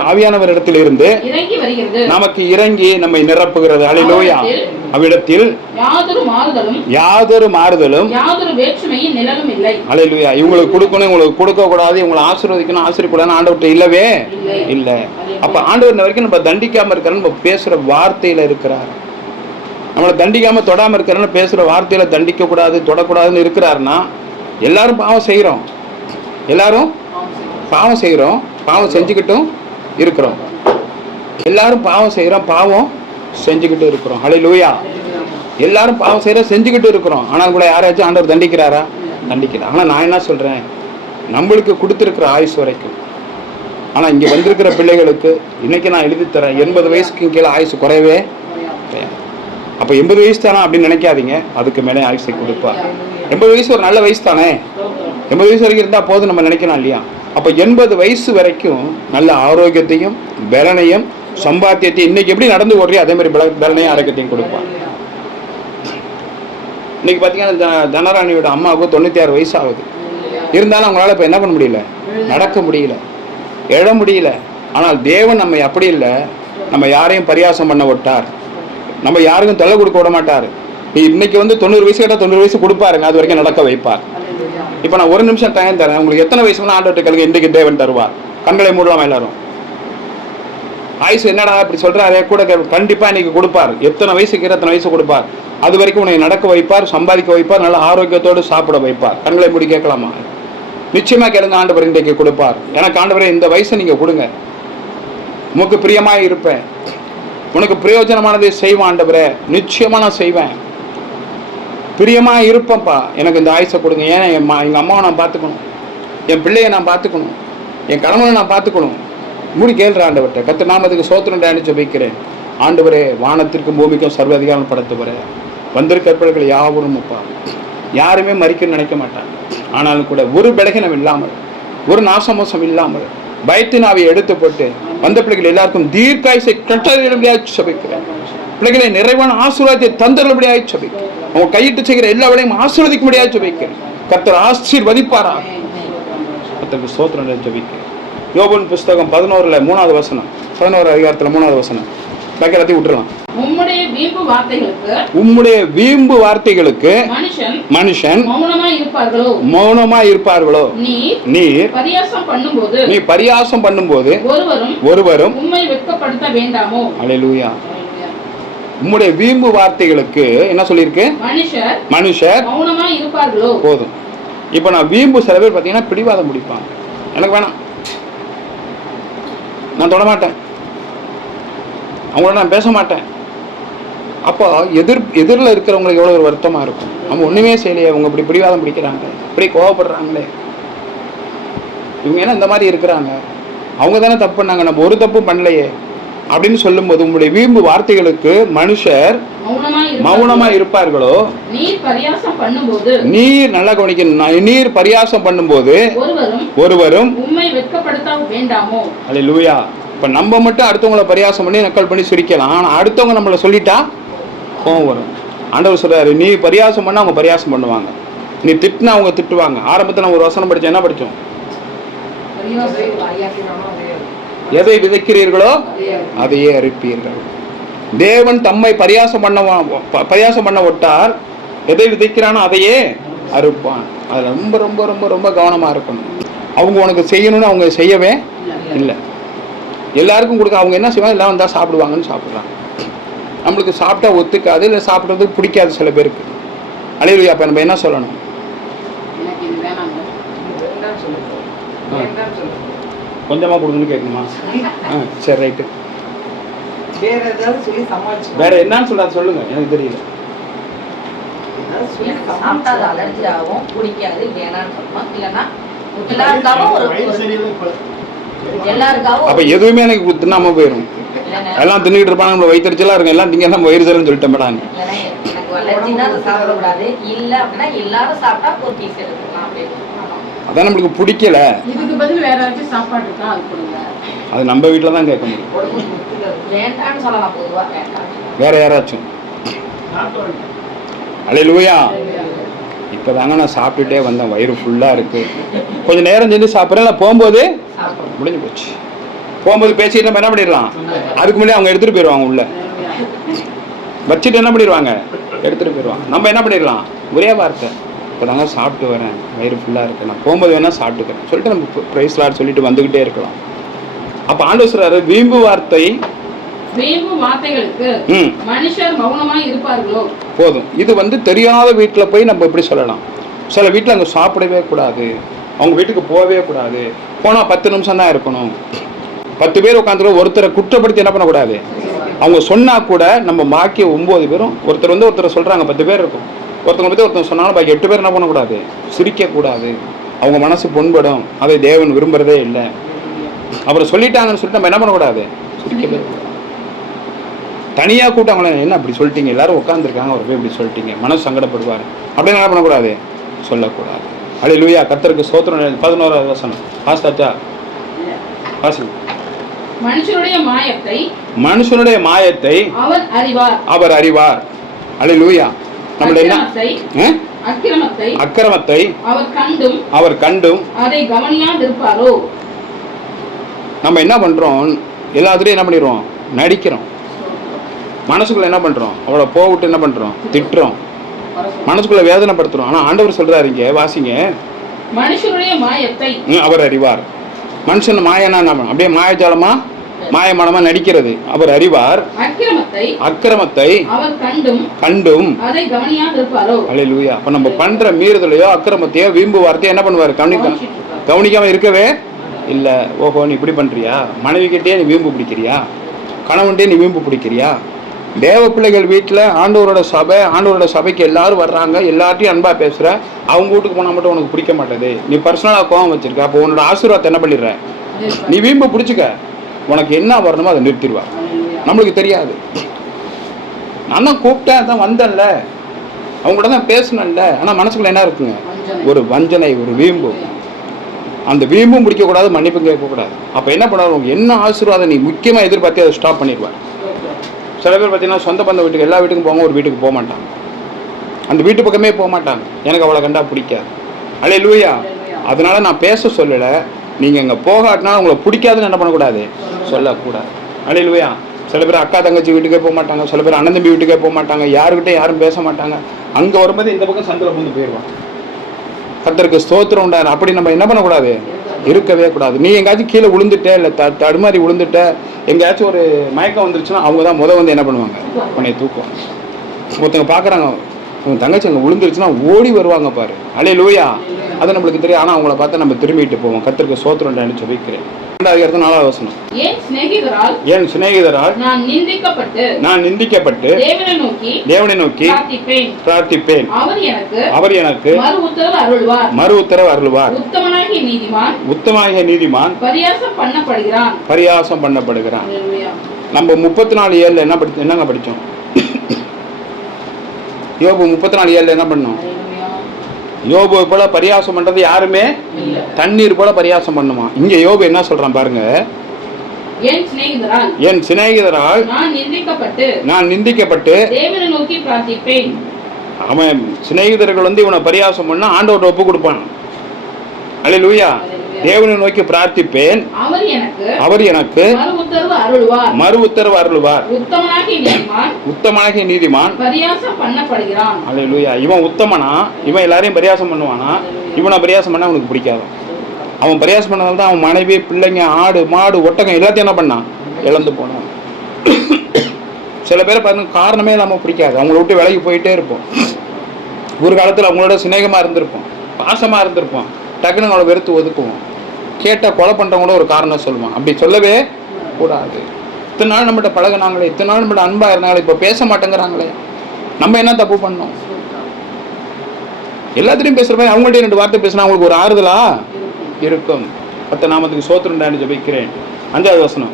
ஆவியானவர் இடத்திலிருந்து இறங்கி வருகிறது, நமக்கு இறங்கி நம்மை நிரப்புகிறது. அல்லேலூயா. அவ்விடத்தில் யாதொரு மாறுதலும் யாதொரு வேற்றுமையின் நிழலும் இல்லை. அல்லேலூயா. இவங்களுக்கு கொடுக்கணும், இவங்களுக்கு கொடுக்க கூடாது, இவங்களை ஆசீர்வதிக்கணும், ஆசீர்வதிக்கூடாது ஆண்டவர்கிட்ட இல்லவே இல்லை. அப்ப ஆண்டவர் வரைக்கும் நம்ம தண்டிக்காம இருக்கிறோம், நம்ம பேசுற வார்த்தையில இருக்கிறார். நம்மளை தண்டிக்காம தொடாம இருக்கிறோன்னு பேசுற வார்த்தையில தண்டிக்க கூடாது, தொடக்கூடாதுன்னு இருக்கிறாருன்னா, எல்லாரும் பாவம் செய்யறோம், எல்லாரும் பாவம் செய்யறோம், பாவம் செஞ்சுக்கிட்டும் இருக்கிறோம், எல்லாரும் பாவம் செய்யறோம், பாவம் செஞ்சுக்கிட்டு இருக்கிறோம். ஹல்லேலூயா. எல்லாரும் பாவம் செய்யறோம், செஞ்சுக்கிட்டு இருக்கிறோம். ஆனால் கூட யாராச்சும் ஆண்டவர் தண்டிக்கிறாரா? தண்டிக்கிறார். ஆனா நான் என்ன சொல்றேன், நம்மளுக்கு கொடுத்துருக்கிற ஆயுசு வரைக்கும். ஆனா இங்க வந்திருக்கிற பிள்ளைகளுக்கு இன்னைக்கு நான் எழுதி தரேன், 80 வயசுக்கு கீழே ஆயுசு குறையவே. அப்போ 80 வயசு தானே அப்படின்னு நினைக்காதீங்க, அதுக்கு மேலே ஆயுசை கொடுப்பார். 80 வயசு ஒரு நல்ல வயசு தானே, 80 வயசு வரைக்கும் இருந்தால் போதும் நம்ம நினைக்கலாம் இல்லையா? அப்போ 80 வயசு வரைக்கும் நல்ல ஆரோக்கியத்தையும் பலனையும் சம்பாத்தியத்தையும், இன்னைக்கு எப்படி நடந்து ஓடுறியோ அதே மாதிரி பலனையும் ஆரோக்கியத்தையும் கொடுப்பார். இன்னைக்கு பார்த்தீங்கன்னா தனராணியோட அம்மாவுக்கு 96 வயசு ஆகுது. இருந்தாலும் அவங்களால இப்போ என்ன பண்ண முடியல, நடக்க முடியல, எழ முடியல. ஆனால் தேவன் நம்ம அப்படி இல்லை, நம்ம யாரையும் பரியாசம் பண்ண விட்டார், நம்ம யாருக்கும் தொல்லை கொடுக்க விட மாட்டார். இன்னைக்கு 90 வயசு கேட்டால் 90 வயசு கொடுப்பாருங்க, அது வரைக்கும் நடக்க வைப்பார். இப்போ நான் 1 நிமிஷம் டைம் தரேன், உங்களுக்கு எத்தனை வயசு வேணா ஆண்டவர்கிட்ட கேளுங்க, இன்றைக்கு தேவன் தருவார். கண்களை மூடலாம் எல்லாரும். ஆயுசு என்னடா இப்படி சொல்றாரு கூட, கண்டிப்பா இன்னைக்கு கொடுப்பார். எத்தனை வயசுக்கு எத்தனை வயசு கொடுப்பார், அது வரைக்கும் உன்னை நடக்க வைப்பார், சம்பாதிக்க வைப்பார், நல்ல ஆரோக்கியத்தோடு சாப்பிட வைப்பார். கண்களை மூடி கேட்கலாமா? நிச்சயமா கேளுங்க, ஆண்டவர் இன்றைக்கு கொடுப்பார். எனக்கு ஆண்டவரே இந்த வயசை நீங்க கொடுங்க, உமக்கு பிரியமா இருப்பேன், உனக்கு பிரயோஜனமானதை செய்வேன் ஆண்டவரே, நிச்சயமா நான் செய்வேன், பிரியமா இருப்பேன்ப்பா, எனக்கு இந்த ஆயுசை கொடுங்க. ஏன்னா எங்கள் அம்மாவை நான் பார்த்துக்கணும், என் பிள்ளையை நான் பார்த்துக்கணும், என் கணவனை நான் பார்த்துக்கணும். மூடி கேள்ற ஆண்டவர்கிட்ட. கர்த்தர் நாமத்துக்கு ஸ்தோத்திரம் ஜெபிக்கிறேன். ஆண்டவரே, வானத்திற்கும் பூமிக்கும் சர்வ அதிகாரம் படைத்தவரே, வந்திருக்கிற பிள்ளைகள் யாவரும் அப்பா, யாருமே மறிக்கணும்னு நினைக்க மாட்டாங்க. ஆனாலும் கூட ஒரு பலகீனம் இல்லாமல், ஒரு நாசமோசம் இல்லாமல், பயத்தின் ஆவியை எடுத்து போட்டு வந்த பிள்ளைகள் எல்லாருக்கும் தீர்க்காயுசை கட்டளையிடும்படியாக ஜெபிக்கிறேன். பிள்ளைகளை நிறைவான ஆசீர்வாதத்தை தந்தரும்படியாக ஜெபிக்கிறேன். அவங்க கையிட்டு செய்கிற எல்லா வேலையும் ஆசீர்வதிக்கும்படியாக ஜெபிக்கிறேன். கர்த்தர் ஆசீர்வதிப்பாரா? கர்த்தருக்கு ஸ்தோத்திரம் ஜெபிக்கிறேன். யோபுவின் புஸ்தகம் 11:3 வசனம், 11 அதிகாரத்தில் 3 வசனம். பாக்கி எல்லாத்தையும் விட்டுறலாம். உம்முடைய வீம்பு வார்த்தைகளுக்கு மனுஷன் மௌனமா இருப்பார்களோ? நீர் பரியாசம் பண்ணும்போது ஒருவரும் அல்லேலூயா. உம்முடைய வீம்பு வார்த்தைகளுக்கு என்ன சொல்லியிருக்கு? மனுஷர் மௌனமா இருப்பார்களோ? போதும். இப்போ நான் வீம்பு சில பேர் பார்த்தீங்கன்னா பிடிவாதம் பிடிப்பாங்க, எனக்கு வேணாம், நான் தொடமாட்டேன், அவங்களோட நான் பேச மாட்டேன். அப்போ எதிரில் இருக்கிறவங்களுக்கு எவ்வளோ ஒரு வருத்தமாக இருக்கும். நம்ம ஒன்றுமே செய்யலையே, அவங்க இப்படி பிடிவாதம் பிடிக்கிறாங்க, இப்படி கோவப்படுறாங்களே, இவங்க ஏன்னா இந்த மாதிரி இருக்கிறாங்க, அவங்க தானே தப்பு பண்ணாங்க, நம்ம ஒரு தப்பும் பண்ணலையே அப்படின்னு சொல்லும்போது உங்களுடைய வீம்பு வார்த்தைகளுக்கு மனுஷர் மௌனமா இருப்பார்களோ. நீர் நல்லா கவனிக்கணும், நீர் பரியாசம் பண்ணும்போது ஒருவரும் அல்லேலூயா. இப்ப நம்ம மட்டும் அடுத்தவங்களை பரியாசம் பண்ணி நக்கல் பண்ணி சிரிக்கலாம், ஆனா அடுத்தவங்க நம்மளை சொல்லிட்டா கோவம் வரும். ஆண்டவர் சொல்றாரு, நீ பரியாசம் பண்ண அவங்க பரியாசம் பண்ணுவாங்க, நீ திட்டினா அவங்க திட்டுவாங்க. ஆரம்பத்தில் நம்ம ஒரு வசனம் படிச்சோம், என்ன படிச்சோம்? எதை விதைக்கிறீர்களோ அதையே அறுப்பீர்கள். தேவன் தம்மை பரியாசம் பண்ண விட்டார், எதை விதைக்கிறானோ அதையே அறுப்பான். அதில் ரொம்ப ரொம்ப ரொம்ப ரொம்ப கவனமாக இருக்கணும். அவங்க உனக்கு செய்யணும்னு அவங்க செய்யவே இல்லை, எல்லாருக்கும் கொடுக்க. அவங்க என்ன செய்வாங்க, எல்லாம் வந்தால் சாப்பிடுவாங்கன்னு சாப்பிட்றாங்க. நம்மளுக்கு சாப்பிட்டா ஒத்துக்காது, இல்லை சாப்பிட்றது பிடிக்காது சில பேருக்கு. அல்லேலூயா. அப்போ நம்ம என்ன சொல்லணும்? கொஞ்சமாக கொடுங்கன்னு கேட்கணுமா? சரி, ரைட்டு. வேற என்னன்னு சொல்றாரு சொல்லுங்க, எனக்கு தெரியல. அப்ப எதுவுமே எனக்கு தின்னாம போயிடும். எல்லாம் தின்னுட்டு இருப்பாங்க, நம்ம வயிற்றுச்சலா இருக்கும், எல்லாம் திங்க நம்ம வயிறு சரின்னு சொல்லிட்டேன் மேடம். அதான் நம்மளுக்கு பிடிக்கல. அது நம்ம வீட்டில் தான் கேட்க முடியும், வேற யாராச்சும். அல்லேலூயா. இப்போதாங்க நான் சாப்பிட்டுட்டே வந்தேன், வயிறு ஃபுல்லாக இருக்கு, கொஞ்சம் நேரம் செஞ்சு சாப்பிட்றேன், நான் போகும்போது முடிஞ்சு போச்சு. போகும்போது பேசிட்டு நம்ம என்ன பண்ணிடலாம், அதுக்கு முன்னாடி அவங்க எடுத்துகிட்டு போயிடுவாங்க, உள்ள வச்சுட்டு என்ன பண்ணிடுவாங்க, எடுத்துகிட்டு போயிடுவாங்க. நம்ம என்ன பண்ணிடலாம், ஒரே வார்த்தை, இப்போ தாங்க சாப்பிட்டு வரேன், வயிறு ஃபுல்லாக இருக்கு, நான் போகும்போது வேணால் சாப்பிட்டுக்கிறேன் சொல்லிட்டு நம்ம ப்ரைஸ் லார்ட் சொல்லிட்டு வந்துக்கிட்டே இருக்கலாம். அப்போ ஆண்டவர் சொல்றாரு, வீம்பு வார்த்தைகளுக்கு மனுஷர் மௌனமாய் இருப்பார்களோ போதும். இது தெரியாத வீட்டில் போய் நம்ம எப்படி சொல்லலாம். சில வீட்டில் அங்கே சாப்பிடவே கூடாது, அவங்க வீட்டுக்கு போகவே கூடாது, போனால் 10 நிமிஷம் தான் இருக்கணும். 10 பேர் உட்காந்துருக்க, ஒருத்தரை குற்றப்படுத்தி என்ன பண்ணக்கூடாது. அவங்க சொன்னா கூட நம்ம பாக்கி 9 பேரும், ஒருத்தர் சொல்றாங்க 10 பேர் இருக்கும், ஒருத்தவங்க பற்றி ஒருத்தர் சொன்னாலும் பாக்கி 8 பேர் என்ன பண்ணக்கூடாது, சிரிக்கக்கூடாது. அவங்க மனசு புண்படும், அதை தேவன் விரும்புறதே இல்லை. அப்புறம் சொல்லிட்டாங்கன்னு சொல்லிட்டு நம்ம என்ன பண்ணக்கூடாது, சிரிக்கவே கூடாது. தனியாக கூட்டவங்கள என்ன அப்படி சொல்லிட்டீங்க, எல்லாரும் உட்காந்துருக்காங்க, அவர் போய் இப்படி சொல்லிட்டீங்க, மனசு சங்கடப்படுவார் அப்படின்னு என்ன பண்ணக்கூடாது, சொல்லக்கூடாது. அல்லேலூயா. கர்த்தருக்கு ஸ்தோத்திரம். 11வது வசனம் பாஸ்தாச்சா பாசி. மனுஷனுடைய மாயத்தை அவர் அறிவார். அல்லேலூயா. நம்மள என்ன அக்கிரமத்தை அவர் கண்டும் அதை கவனியாதிருப்பாரோ. நம்ம என்ன பண்றோம், எல்லாத்துலயும் என்ன பண்ணிடுவோம், நடிக்கிறோம். மனசுக்குள்ள என்ன பண்றோம், அவளை போவிட்டு என்ன பண்றோம், திட்டுறோம், மனசுக்குள்ள வேதனைப்படுத்துறோம். ஆனா ஆண்டவர் சொல்றாரு, இங்க வாசிங்க, மனுஷனுடைய மாயத்தை அவர் அறிவார். மனுஷன் மாயனா அப்படியே மாயஜாலமா மாயமானமா நடிக்கிறது அவர் அறிவார். அக்கிரமத்தை அவர் கண்டும் அதை கவனியாதிருப்பாரோ. அல்லேலூயா. அப்ப நம்ம பண்ற மீறுதலையோ அக்கிரமத்தையோ வீம்பு வார்த்தையோ என்ன பண்ணுவாரு, கவனிக்காம இருக்கவே இல்ல. ஓஹோ, நீ இப்படி பண்றியா, மனைவி கிட்டே நீ வீம்பு பிடிக்கிறியா, கணவன்கிட்டே நீ வீம்பு பிடிக்கிறியா. தேவ பிள்ளைகள் வீட்டில் ஆண்டவரோட சபைக்கு எல்லாரும் வர்றாங்க, எல்லார்ட்டையும் அன்பா பேசுற, அவங்க வீட்டுக்கு போனா மட்டும் உனக்கு பிடிக்க மாட்டேது, நீ பர்சனலா கோவம் வச்சிருக்க. அப்போ உன்னோட ஆசீர்வாதத்தை என்ன பண்ணிடுற, நீ வீம்பு பிடிச்சிக்க, உனக்கு என்ன வரணுமோ அதை நிறுத்திடுவா. நம்மளுக்கு தெரியாது. நான் தான் கூப்பிட்டேன், தான் வந்தேன்ல, அவங்கள்ட்ட தான் பேசணும்ல, ஆனால் மனசுக்குள்ள என்ன இருக்குங்க, ஒரு வஞ்சனை, ஒரு வீம்பு. அந்த வீம்பும் பிடிக்கக்கூடாது, மன்னிப்பும் கேட்கக்கூடாது. அப்போ என்ன பண்ணுவாங்க, என்ன ஆசீர்வாதம் நீ முக்கியமாக எதிர்பார்த்து அதை ஸ்டாப் பண்ணிடுவார். சில பேர் பார்த்தீங்கன்னா சொந்த பந்த வீட்டுக்கு எல்லா வீட்டுக்கும் போவாங்க, ஒரு வீட்டுக்கு போக மாட்டாங்க, அந்த வீட்டு பக்கமே போக மாட்டாங்க, எனக்கு அவளை கண்டா பிடிக்காது. அல்லேலூயா. அதனால நான் பேச சொல்லலை, நீங்கள் அங்கே போகாட்டினா உங்களை பிடிக்காதுன்னு என்ன பண்ணக்கூடாது, சொல்லக்கூடாது. அல்லேலூயா. சில பேர் அக்கா தங்கச்சி வீட்டுக்கே போக மாட்டாங்க, சில பேர் அண்ணன் தம்பி வீட்டுக்கே போக மாட்டாங்க, யாருக்கிட்டே யாரும் பேச மாட்டாங்க. அங்கே வரும்போது இந்த பக்கம் சந்தில் பூந்து போயிடுவாங்க. கர்த்தருக்கு ஸ்தோத்திரம் உண்டாரு. அப்படி நம்ம என்ன பண்ணக்கூடாது, இருக்கவே கூடாது. நீ எங்கேயாச்சும் கீழே விழுந்துட்ட, இல்லை தடுமாறி விழுந்துட்ட, எங்கேயாச்சும் ஒரு மயக்கம் வந்துருச்சுன்னா அவங்க தான் வந்து என்ன பண்ணுவாங்க, உன்னை தூக்குவாங்க. ஒருத்தவங்க பார்க்குறாங்க, உன் தங்கச்சி அங்கே விழுந்துருச்சுன்னா ஓடி வருவாங்க பாரு. அல்லேலூயா. அது நம்மளுக்கு தெரியும். ஆனால் அவங்கள பார்த்தா நம்ம திரும்பிட்டு போவோம். கர்த்தருக்கு ஸ்தோத்திரம் ஜெபிக்கிறேன். 2வது 4வது வசனம். என் சிநேகிதரால் நான் நிந்திக்கப்பட்டு தேவனை நோக்கி பிரார்த்திப்பேன். அவர் எனக்கு மறு உத்தரவு அருள்வார். உத்தமனாகிய நீதிமான் பரியாசம் பண்ணப்படுகிறான். நம்ம 34:7 என்னங்க படிச்சோம்? யோபு 34:7 என்ன பண்ணோம்? யோபு போல பரியாசம் பண்றது யாருமே தண்ணீர் போல பரியாசம் பண்ணுமா? இங்க யோபு என்ன சொல்றான் பாருங்க. என் சிநேகிதரால் நான் நிந்திக்கப்பட்டு அவன் சிநேகிதர்கள் இவனை பரியாசம் பண்ணா ஆண்டவர்ட்ட ஒப்பு கொடுப்பான். அல்லேலூயா. தேவனை நோக்கி பிரார்த்திப்பேன். அவர் எனக்கு மறு உத்தரவு அருள்வார். உத்தமனாகிய நீதிமான் அல்லேலூயா. இவன் உத்தமனா? இவன் எல்லாரையும் பரியாசம் பண்ணுவானா? இவனை பரியாசம் பண்ணா அவனுக்கு பிடிக்காது. அவன் பரியாசம் பண்ணதால தான் அவன் மனைவி, பிள்ளைங்க, ஆடு, மாடு, ஒட்டகம் எல்லாத்தையும் என்ன பண்ணான்? இழந்து போனான். சில பேரை பாருங்க, காரணமே நம்ம பிடிக்காது. அவங்கள விட்டு விலகி போயிட்டே இருப்போம். ஒரு காலத்தில் அவங்களோட சிநேகமா இருந்திருப்போம், பாசமா இருந்திருப்போம். டக்குன்னு அவங்கள வெறுத்து ஒதுக்குவோம். கேட்டால் கொலை பண்ணுறவங்களோட ஒரு காரணம் சொல்லுவான். அப்படி சொல்லவே கூடாது. இத்தனை நாள் நம்மகிட்ட பழகினாங்களே, இத்தனை நாள் நம்மகிட்ட அன்பா இருந்தாங்களே, இப்போ பேச மாட்டேங்கிறாங்களே, நம்ம என்ன தப்பு பண்ணோம்? எல்லாத்திலையும் பேசுகிற மாதிரி அவங்கள்ட்ட 2 வார்த்தை பேசினா அவங்களுக்கு ஒரு ஆறுதலா இருக்கும். கர்த்தர் நாமத்துக்கு ஸ்தோத்திரம் ஜெபிக்கிறேன். 5வது வசனம்.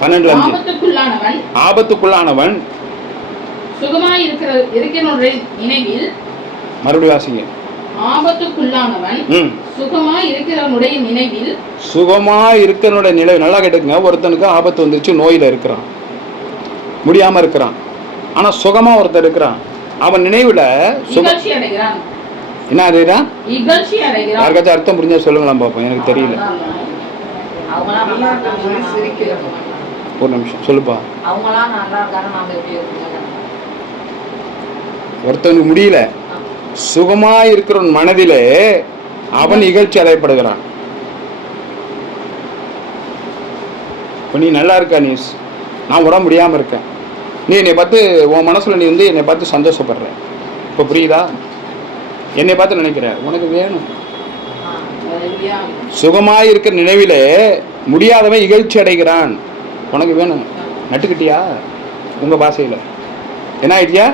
12:5. ஆபத்துக்குள்ளானவன் மறுபடியும் வாசிங்க. ஆபத்துக்குள்ளானவன் சுகமாய் இருக்கிறவனுடைய நினைவு. நல்லா கேட்டுங்க. ஒருத்தனுக்கு ஆபத்து வந்துருச்சு, நோயில இருக்கிறான், முடியாம இருக்கிறான். ஆனா சுகமா ஒருத்தர் இருக்கிறான். அவன் நினைவுல என்ன அடைகிறான்? யாருக்காச்சும் அர்த்தம் புரிஞ்சா சொல்லுங்களா பாப்போம். எனக்கு தெரியல. ஒரு நிமிஷம் சொல்லுப்பா. ஒருத்தனுக்கு முடியல, சுகமா இருக்கிற மனதிலே அவன் இகழ்ச்சி அடையப்படுகிறான். இப்போ நீ நல்லா இருக்க, நான் உடம்பு முடியாம இருக்கேன், நீ என்னை பார்த்து உன் மனசுல நீ என்னை பார்த்து சந்தோஷப்படுற. இப்போ புரியுதா? என்னை பார்த்து நினைக்கிற, உனக்கு வேணும். சுகமாய் இருக்கிற நினைவிலே முடியாதவன் இகழ்ச்சி அடைகிறான். உனக்கு வேணும். நட்டுக்கிட்டியா? உங்க பாஷையில என்ன ஆயிட்டியா?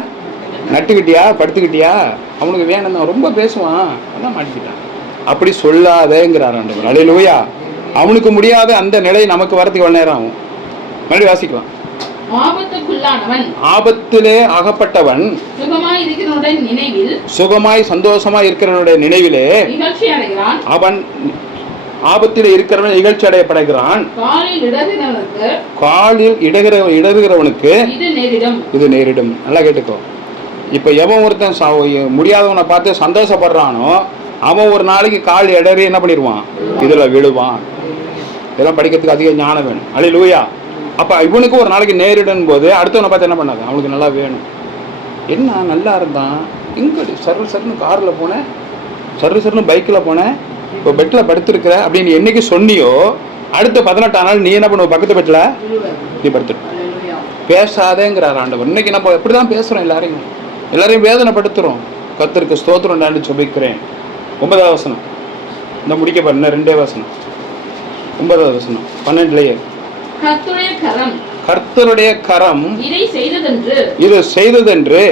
நட்டுக்கிட்டியா? படுத்துக்கிட்டியா? அவனுக்கு வேணும் தான். ரொம்ப பேசுவான், அதான் மாட்டிக்கிட்டான். அப்படி சொல்லாதேங்கிறார் ஆண்டவர். அல்லேலூயா. அவனுக்கு முடியாத அந்த நிலை நமக்கு வரதுக்கு எவ்வளவு நேரம் ஆகும்? மறுபடியும் வாசிக்கலாம். ஆபத்திலே அகப்பட்டவன் சுகமாய் சந்தோஷமாய் இருக்கிறவனுடைய நினைவிலே அவன் ஆபத்தில் இருக்கிறவன் இகழ்ச்சி அடையப்படுகிறான். காலில் இடறுகிறவனுக்கு இது நேரிடும். நல்லா கேட்டுக்கோ. இப்ப எவன் ஒருத்தன் முடியாதவனை பார்த்து சந்தோஷப்படுறானோ அவன் ஒரு நாளைக்கு கால் இடறி என்ன பண்ணிடுவான்? இதுல விழுவான். இதெல்லாம் படிக்கிறதுக்கு அதிக ஞானம் வேணும். அல்லேலூயா. அப்ப இவனுக்கு ஒரு நாளைக்கு நேரிடும் போது அடுத்தவனை பார்த்து என்ன பண்ணாது? அவனுக்கு நல்லா வேணும். என்ன நல்லா இருந்தான், இங்கடி சர்ன்னு கார்ல போனேன், சர்ன்னு பைக்கில் போனேன், இப்போ பெட்டில் படுத்துருக்கிற அப்படின்னு என்னைக்கு சொன்னியோ அடுத்த 18ஆம் நாள் நீ என்ன பண்ணுவ? பக்கத்து பெட்டில் நீ படுத்துட்டு பேசாதேங்கிறார் ஆண்டவர். இன்னைக்கு நம்ம எப்படிதான் பேசுறோம்? எல்லாரையும் வேதனைப்படுத்துறோம். கர்த்தருக்கு ஸ்தோத்திரம் நான் ஜெபிக்கிறேன். 9வது வசனம். இந்த முடிக்க பாருங்க. 2 வசனம். 9வது வசனம் 12. கர்த்தருடைய கரம் இதை செய்ததென்று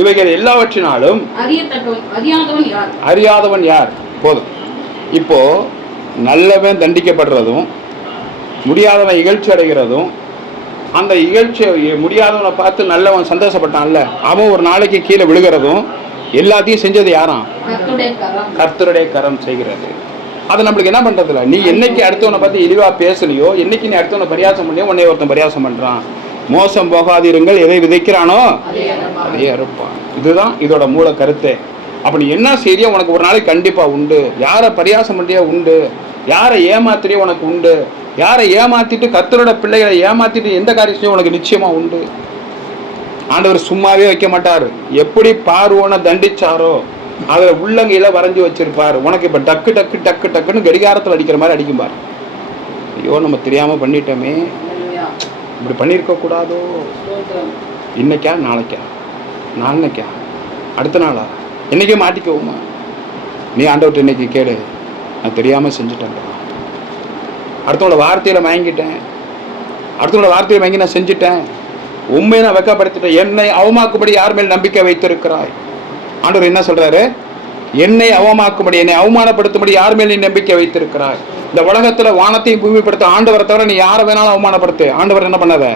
இவைகள் எல்லாவற்றினாலும் அறியாதவன் யார்? போதும். இப்போ நல்லவன் தண்டிக்கப்படுறதும் முடியாதவன் இகழ்ச்சி அடைகிறதும், அந்த இகழ்ச்சி முடியாதவனை பார்த்து நல்லவன் சந்தோஷப்பட்டான்ல அவன் ஒரு நாளைக்கு கீழே விழுகிறதும் எல்லாத்தையும் செஞ்சது யாராம்? கர்த்தருடைய கரம் செய்கிறது. அது நம்மளுக்கு என்ன பண்றதுல? நீ என்னைக்கு அடுத்தவனை பார்த்து இழிவா பேசலையோ, என்னைக்கு நீ அடுத்தவனை பரியாசம் பண்ணியோ, உன்னை ஒருத்தன் பரியாசம் பண்றான். மோசம் போகாதீருங்கள், எதை விதைக்கிறானோ அதையே அறுப்பான். இதுதான் இதோட மூல கருத்தே. அப்படி என்ன செய்தியோ உனக்கு ஒரு நாளைக்கு கண்டிப்பா உண்டு. யாரை பரியாசம் பண்றியோ உண்டு, யாரை ஏமாத்துறியோ உனக்கு உண்டு, யாரை ஏமாத்திட்டு கர்த்தரோட பிள்ளைகளை ஏமாத்திட்டு எந்த காரியத்தையும் உனக்கு நிச்சயமா உண்டு. ஆண்டவர் சும்மாவே வைக்க மாட்டார். எப்படி பார்வோனை தண்டிச்சாரோ அதுல உள்ளங்கையில வரைஞ்சி வச்சிருப்பார். உனக்கு இப்ப டக்கு டக்கு டக்கு டக்குன்னு கடிகாரத்தில் அடிக்கிற மாதிரி அடிக்கும்பார். ஐயோ நம்ம தெரியாம பண்ணிட்டோமே. இப்படி பண்ணியிருக்க கூடாதோ, இன்னைக்கா நாளைக்கா நாளைக்கா அடுத்த நாளா, இன்னைக்கே மாட்டிக்குவோமா? நீ ஆண்டவர்கிட்ட இன்னைக்கு கேளு, நான் தெரியாமல் செஞ்சுட்டேன், அடுத்தவங்களோட வார்த்தையில் வாங்கிட்டேன், அடுத்தவங்களோட வார்த்தையை வாங்கி நான் செஞ்சுட்டேன், உண்மையை நான் வெக்கப்படுத்திட்டேன், என்னை அவமாக்கும்படி யார் மேல் நம்பிக்கை வைத்திருக்கிறாய்? ஆண்டவர் என்ன சொல்றாரு? என்னை அவமாக்கும்படி, என்னை அவமானப்படுத்தும்படி யார் மேல் நீ நம்பிக்கை வைத்திருக்கிறாய்? இந்த உலகத்துல வானத்தையும் பூமிப்படுத்த ஆண்டவரை தவிர நீ யாரை வேணாலும் அவமானப்படுத்து, ஆண்டவர் என்ன பண்ணாத?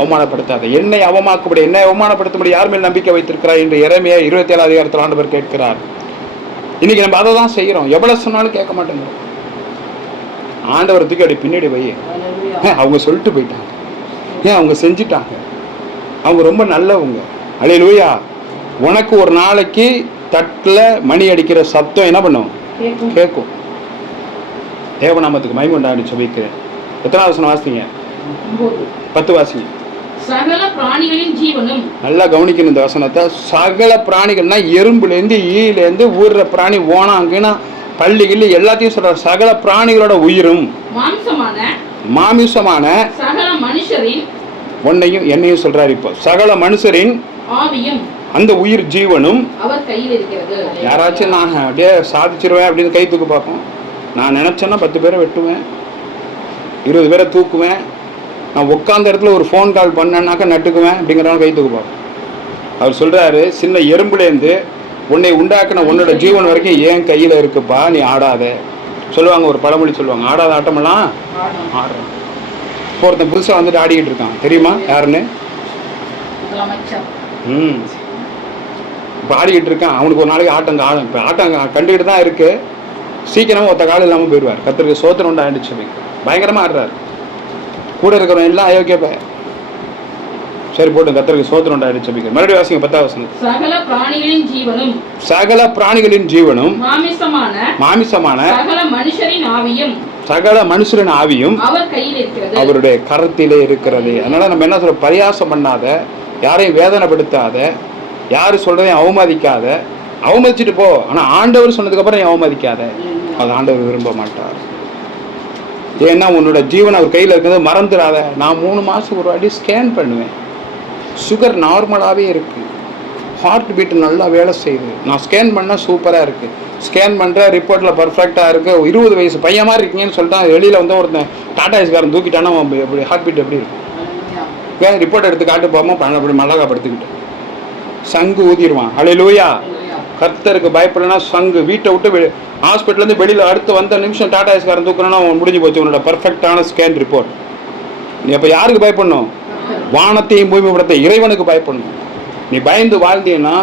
அவமானப்படுத்தாத. என்னை அவமாக்கும்படி, என்னை அவமானப்படுத்தும்படி யார் மேல் நம்பிக்கை வைத்திருக்கிறாய் என்று எரேமியா 27 அதிகாரத்தில் ஆண்டவர் கேட்கிறார். இன்னைக்கு நம்ம அதை தான் செய்யறோம். எவ்வளவு சொன்னாலும் கேட்க மாட்டேங்கிறோம். ஆண்டவர் தூக்கி அப்படி பின்னாடி வை. அவங்க சொல்லிட்டு போயிட்டாங்க, அவங்க செஞ்சிட்டாங்க, அவங்க ரொம்ப நல்லவங்க. அல்லேலூயா. உனக்கு ஒரு நாளைக்கு தட்டில் மணி அடிக்கிற சத்தம் என்ன பண்ணும்? கேட்கும். தேவநாமத்துக்கு மகிமை உண்டாகுன்னு சொல்லிக்கிறேன். எத்தனாவது வசனம் வாசிங்க? 10 வாசிங்க. சகல பிராணிகளின் ஜீவனும். நல்லா கவனிக்கணும் இந்த வசனத்தை. சகல பிராணிகள்னா எறும்புலேருந்து ஈலேருந்து ஊர்ற பிராணி, ஓனாங்கன்னா பள்ளி கிள்ளி எல்லாத்தையும் சொல்ற. சகல பிராணிகளோட உயிரும் மாமிசமான சகல மனுஷரின், உன்னையும் என்னையும் சொல்றாரு. இப்போ சகல மனுஷரின் ஆவியும் அந்த உயிர் ஜீவனும் அவர் கையில் இருக்கிறது. யாராச்சும் நான் அப்படியே சாதிச்சிருவேன் அப்படின்னு கை தூக்க பார்ப்போம். நான் நினைச்சேன்னா 10 பேரை வெட்டுவேன், 20 பேரை தூக்குவேன். நான் உட்காந்த இடத்துல ஒரு ஃபோன் கால் பண்ணேன்னாக்கா நட்டுக்குவேன் அப்படிங்கிறவங்க கை தூக்க பார்ப்போம். அவர் சொல்றாரு, சின்ன எறும்புலேருந்து உன்னை உண்டாக்குன உன்னோட ஜீவன் வரைக்கும் ஏன் கையில் இருக்குப்பா, நீ ஆடாத. சொல்லுவாங்க, ஒரு பழமொழி சொல்லுவாங்க, ஆடாத ஆட்டமெல்லாம் ஆடுறோம். இப்போ ஒருத்தன் புதுசாக வந்துட்டு ஆடிக்கிட்டு இருக்கான், தெரியுமா யாருன்னு? இப்போ ஆடிக்கிட்டு இருக்கான். அவனுக்கு ஒரு நாளைக்கு ஆட்டம் ஆடும். இப்போ ஆட்டம் கண்டுக்கிட்டு தான் இருக்கு. சீக்கிரமாக ஒத்த காலம் இல்லாமல் போயிடுவார். கர்த்தருக்கு சோத்திரம் உண்டு ஆயிடுச்சு. பயங்கரமாக ஆடுறாரு. கூட இருக்கிறவன் எல்லாம் அயோக்கியப்ப. சரி போட்டு கர்த்தருக்கு சோத்திரம் உண்டு ஆயிடுச்சு. மறுபடியும் வாசிங்க 10வது வசனம். சகல பிராணிகளின் ஜீவனும், சகல பிராணிகளின் ஜீவனும் மாமிசமான சகல மனுஷரின் ஆவியும், சகல மனுஷரின் ஆவியும் அவர் கையில் இருக்கிறது, அவருடைய கரத்திலே இருக்கிறது. அதனால நம்ம என்ன சொல்ற, பரியாசம் பண்ணாத, யாரையும் வேதனைப்படுத்தாத, யாரு சொல்றதையும் அவமதிக்காத. அவமதிச்சுட்டு போ, ஆனா ஆண்டவர் சொன்னதுக்கு அப்புறம் அவமதிக்காத. அது ஆண்டவர் விரும்ப மாட்டார். ஏன்னா உன்னோட ஜீவன் அவர் கையில் இருக்கிறது மறந்துடாத. நான் 3 மாதத்துக்கு ஒரு வாட்டி ஸ்கேன் பண்ணுவேன். சுகர் நார்மலாகவே இருக்குது, ஹார்ட் பீட் நல்லா வேலை செய்யுது. நான் ஸ்கேன் பண்ணால் சூப்பராக இருக்குது. ஸ்கேன் பண்ணுற ரிப்போர்ட்டில் பர்ஃபெக்டாக இருக்குது. 20 வயசு பையன் மாதிரி இருக்கீங்கன்னு சொல்லிட்டான். வெளியில் வந்து ஒருத்தன் டாடா ஏஸ்காரன் தூக்கிட்டானா எப்படி ஹார்ட் பீட் எப்படி இருக்கும்? ரிப்போர்ட் எடுத்து காட்டு போகாமல் அப்படி மிளகா படுத்துக்கிட்டு சங்கு ஊதிடுவான். அல்லேலூயா. கர்த்தருக்கு பயப்படனா சங்கு. வீட்டை விட்டு ஹாஸ்பிட்டல்லேருந்து வெளியில் அடுத்து வந்த நிமிஷம் டாடா ஏஸ்காரன் தூக்கணும்னா அவன் முடிஞ்சு போச்சு உன்னோட பர்ஃபெக்டான ஸ்கேன் ரிப்போர்ட். நீ அப்போ யாருக்கு பயப்படணும்? வானத்தையும் பூமிப்படுத்த இறைவனுக்கு பயப்படணும். நீ பயந்து வாழ்ந்தீங்கன்னா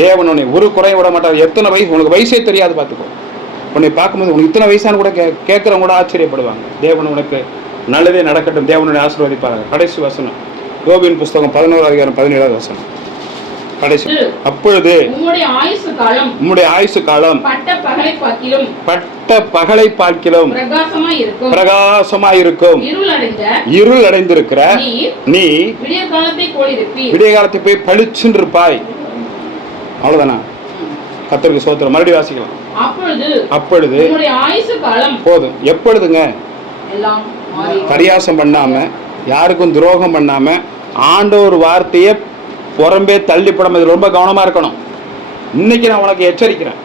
தேவன் உன்னை ஒரு குறைய விட மாட்டார். எத்தனை வயசு உனக்கு வயசே தெரியாது, பார்த்துக்கோ. உன்னை பார்க்கும்போது உனக்கு இத்தனை வயசானு கூட கேட்குறவங்க கூட ஆச்சரியப்படுவாங்க. தேவன் உனக்கு நல்லதே நடக்கட்டும், தேவனுடைய ஆசீர்வதிப்பாங்க. கடைசி வசனம் யோபின் புஸ்தகம் 11வது அதிகாரம் 17வது வசனம். கடைசி. அப்பொழுது உம்முடைய ஆயுசு காலம் பட்ட பகலை பார்க்கிலும் பிரகாசமாய் இருக்கும். இருள் அடைந்திருக்கிற நீ விடிய காலத்தை போய் பளிச்சுன்னு இருப்பாய். அவ்வளவுதானா? கர்த்தருக்கு ஸ்தோத்திரம். மறுபடியும் வாசிக்கலாம். அப்பொழுது போதும். எப்பொழுதுங்க? பரியாசம் பண்ணாம, யாருக்கும் துரோகம் பண்ணாம, ஆண்டவர் வார்த்தையை புறம்பே தள்ளிப்படாம ரொம்ப கவனமா இருக்கணும். இன்னைக்கு நான் உனக்கு எச்சரிக்கிறேன்.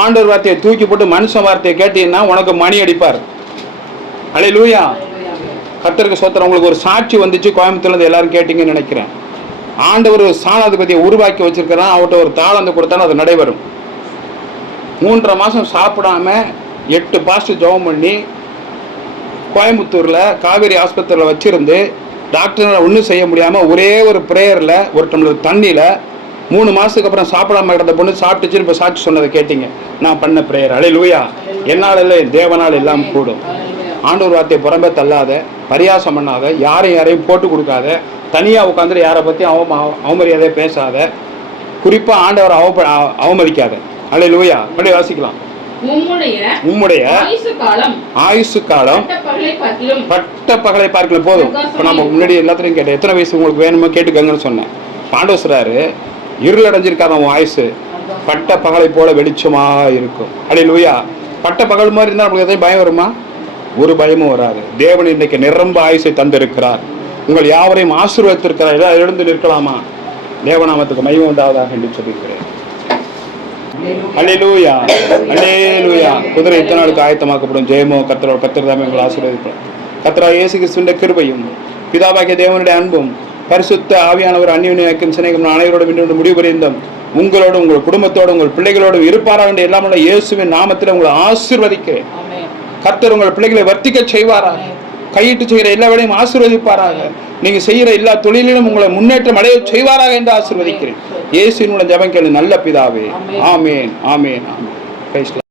ஆண்டவர் வார்த்தையை தூக்கி போட்டு மனுஷன் வார்த்தையை கேட்டீங்கன்னா உனக்கு மணி அடிப்பார். அல்லேலூயா. கர்த்தருக்கு ஸ்தோத்திரம். உங்களுக்கு ஒரு சாட்சி வந்துச்சு கோயம்புத்தூர்ல, எல்லாரும் கேட்டீங்கன்னு நினைக்கிறேன். ஆண்டவர் ஒரு ஸ்தானாதிபதியை உருவாக்கி வச்சிருக்கிறான். அவர்கிட்ட ஒரு தாளந்து கொடுத்தாலும் அது நடைபெறும். 3.5 மாதம் சாப்பிடாம 8 பாஸ்ட் ஜெபம் பண்ணி கோயம்புத்தூர்ல காவேரி ஆஸ்பத்திரியில் வச்சிருந்து டாக்டர் ஒன்றும் செய்ய முடியாமல் ஒரே ஒரு ப்ரேயரில் ஒரு டம்ளர் தண்ணியில் 3 மாதத்துக்கு அப்புறம் சாப்பிடாம கிடந்த பொண்ணு சாப்பிட்டுச்சு. இப்போ சாட்சி சொன்னதை கேட்டீங்க. நான் பண்ண ப்ரேயர். அல்லேலூயா. என்னால் இல்லை, தேவனால் எல்லாம் கூடும். ஆண்டவர் வார்த்தையை புறம்பே தள்ளாத, பரியாசம் பண்ணாத, யாரையும் போட்டு கொடுக்காத, தனியாக உட்காந்துட்டு யாரை பற்றி அவமரியாதையை பேசாத, குறிப்பாக ஆண்டவரை அவமதிக்காத. அல்லேலூயா. அப்படி வாசிக்கலாம். உம்முடைய ஆயுசு காலம் பட்ட பகலை பார்க்கலாம். போதும். இப்போ நம்ம முன்னாடி எல்லாத்தையும் கேட்டேன், எத்தனை வயசு உங்களுக்கு வேணுமோ கேட்டுக்கங்கன்னு சொன்னேன். பாண்டவர் சொல்றாரு, இருள் அடைஞ்சிருக்காத உன் ஆயுசு பட்ட பகலை போல வெளிச்சமா இருக்கும். அல்லேலூயா. பட்ட பகல் மாதிரி இருந்தால் நமக்கு எதையும் பயம் வருமா? ஒரு பயமும் வராது. தேவன் இன்னைக்கு நிரம்ப ஆயுசை தந்திருக்கிறார். உங்கள் யாவரையும் ஆசீர்வதித்திருக்கிறார். எல்லாம் எழுந்து நிற்கலாமா? தேவநாமத்துக்கு மகிமை உண்டாவதாக என்று சொல்லியிருக்கிறேன். அல்லேலூயா, அல்லேலூயா. குதிரை இத்தனை நாளுக்கு ஆயத்தமாக்கப்படும். ஜெயமோ கர்த்தரோட கர்த்தர் தாமே உங்களை ஆசீர்வதிப்பார். கர்த்தராகிய இயேசு கிறிஸ்துவின் கிருபையும் பிதாவாகிய தேவனுடைய அன்பும் பரிசுத்த ஆவியானவர் அந்நியக்கும் சிநேகம் அனைவரோடும் இன்று முடிவு பரியந்தம் உங்களோடும் உங்கள் குடும்பத்தோடு உங்கள் பிள்ளைகளோடும் இருப்பாராக என்று எல்லாம் உள்ள இயேசுவின் நாமத்தில் உங்களை ஆசீர்வதிக்கிறேன். கர்த்தர் உங்கள் பிள்ளைகளை வர்த்திக்க செய்வாராக. கையிட்டு செய்கிற எல்லா வேலையும் ஆசீர்வதிப்பாராக. நீங்க செய்கிற எல்லா தொழிலிலும் உங்களை முன்னேற்றம் அடைய செய்வாராக என்று ஆசீர்வதிக்கிறேன். இயேசுவின் மூலம் ஜெபம் கேளு நல்ல பிதாவே. ஆமேன், ஆமேன், ஆமேன்.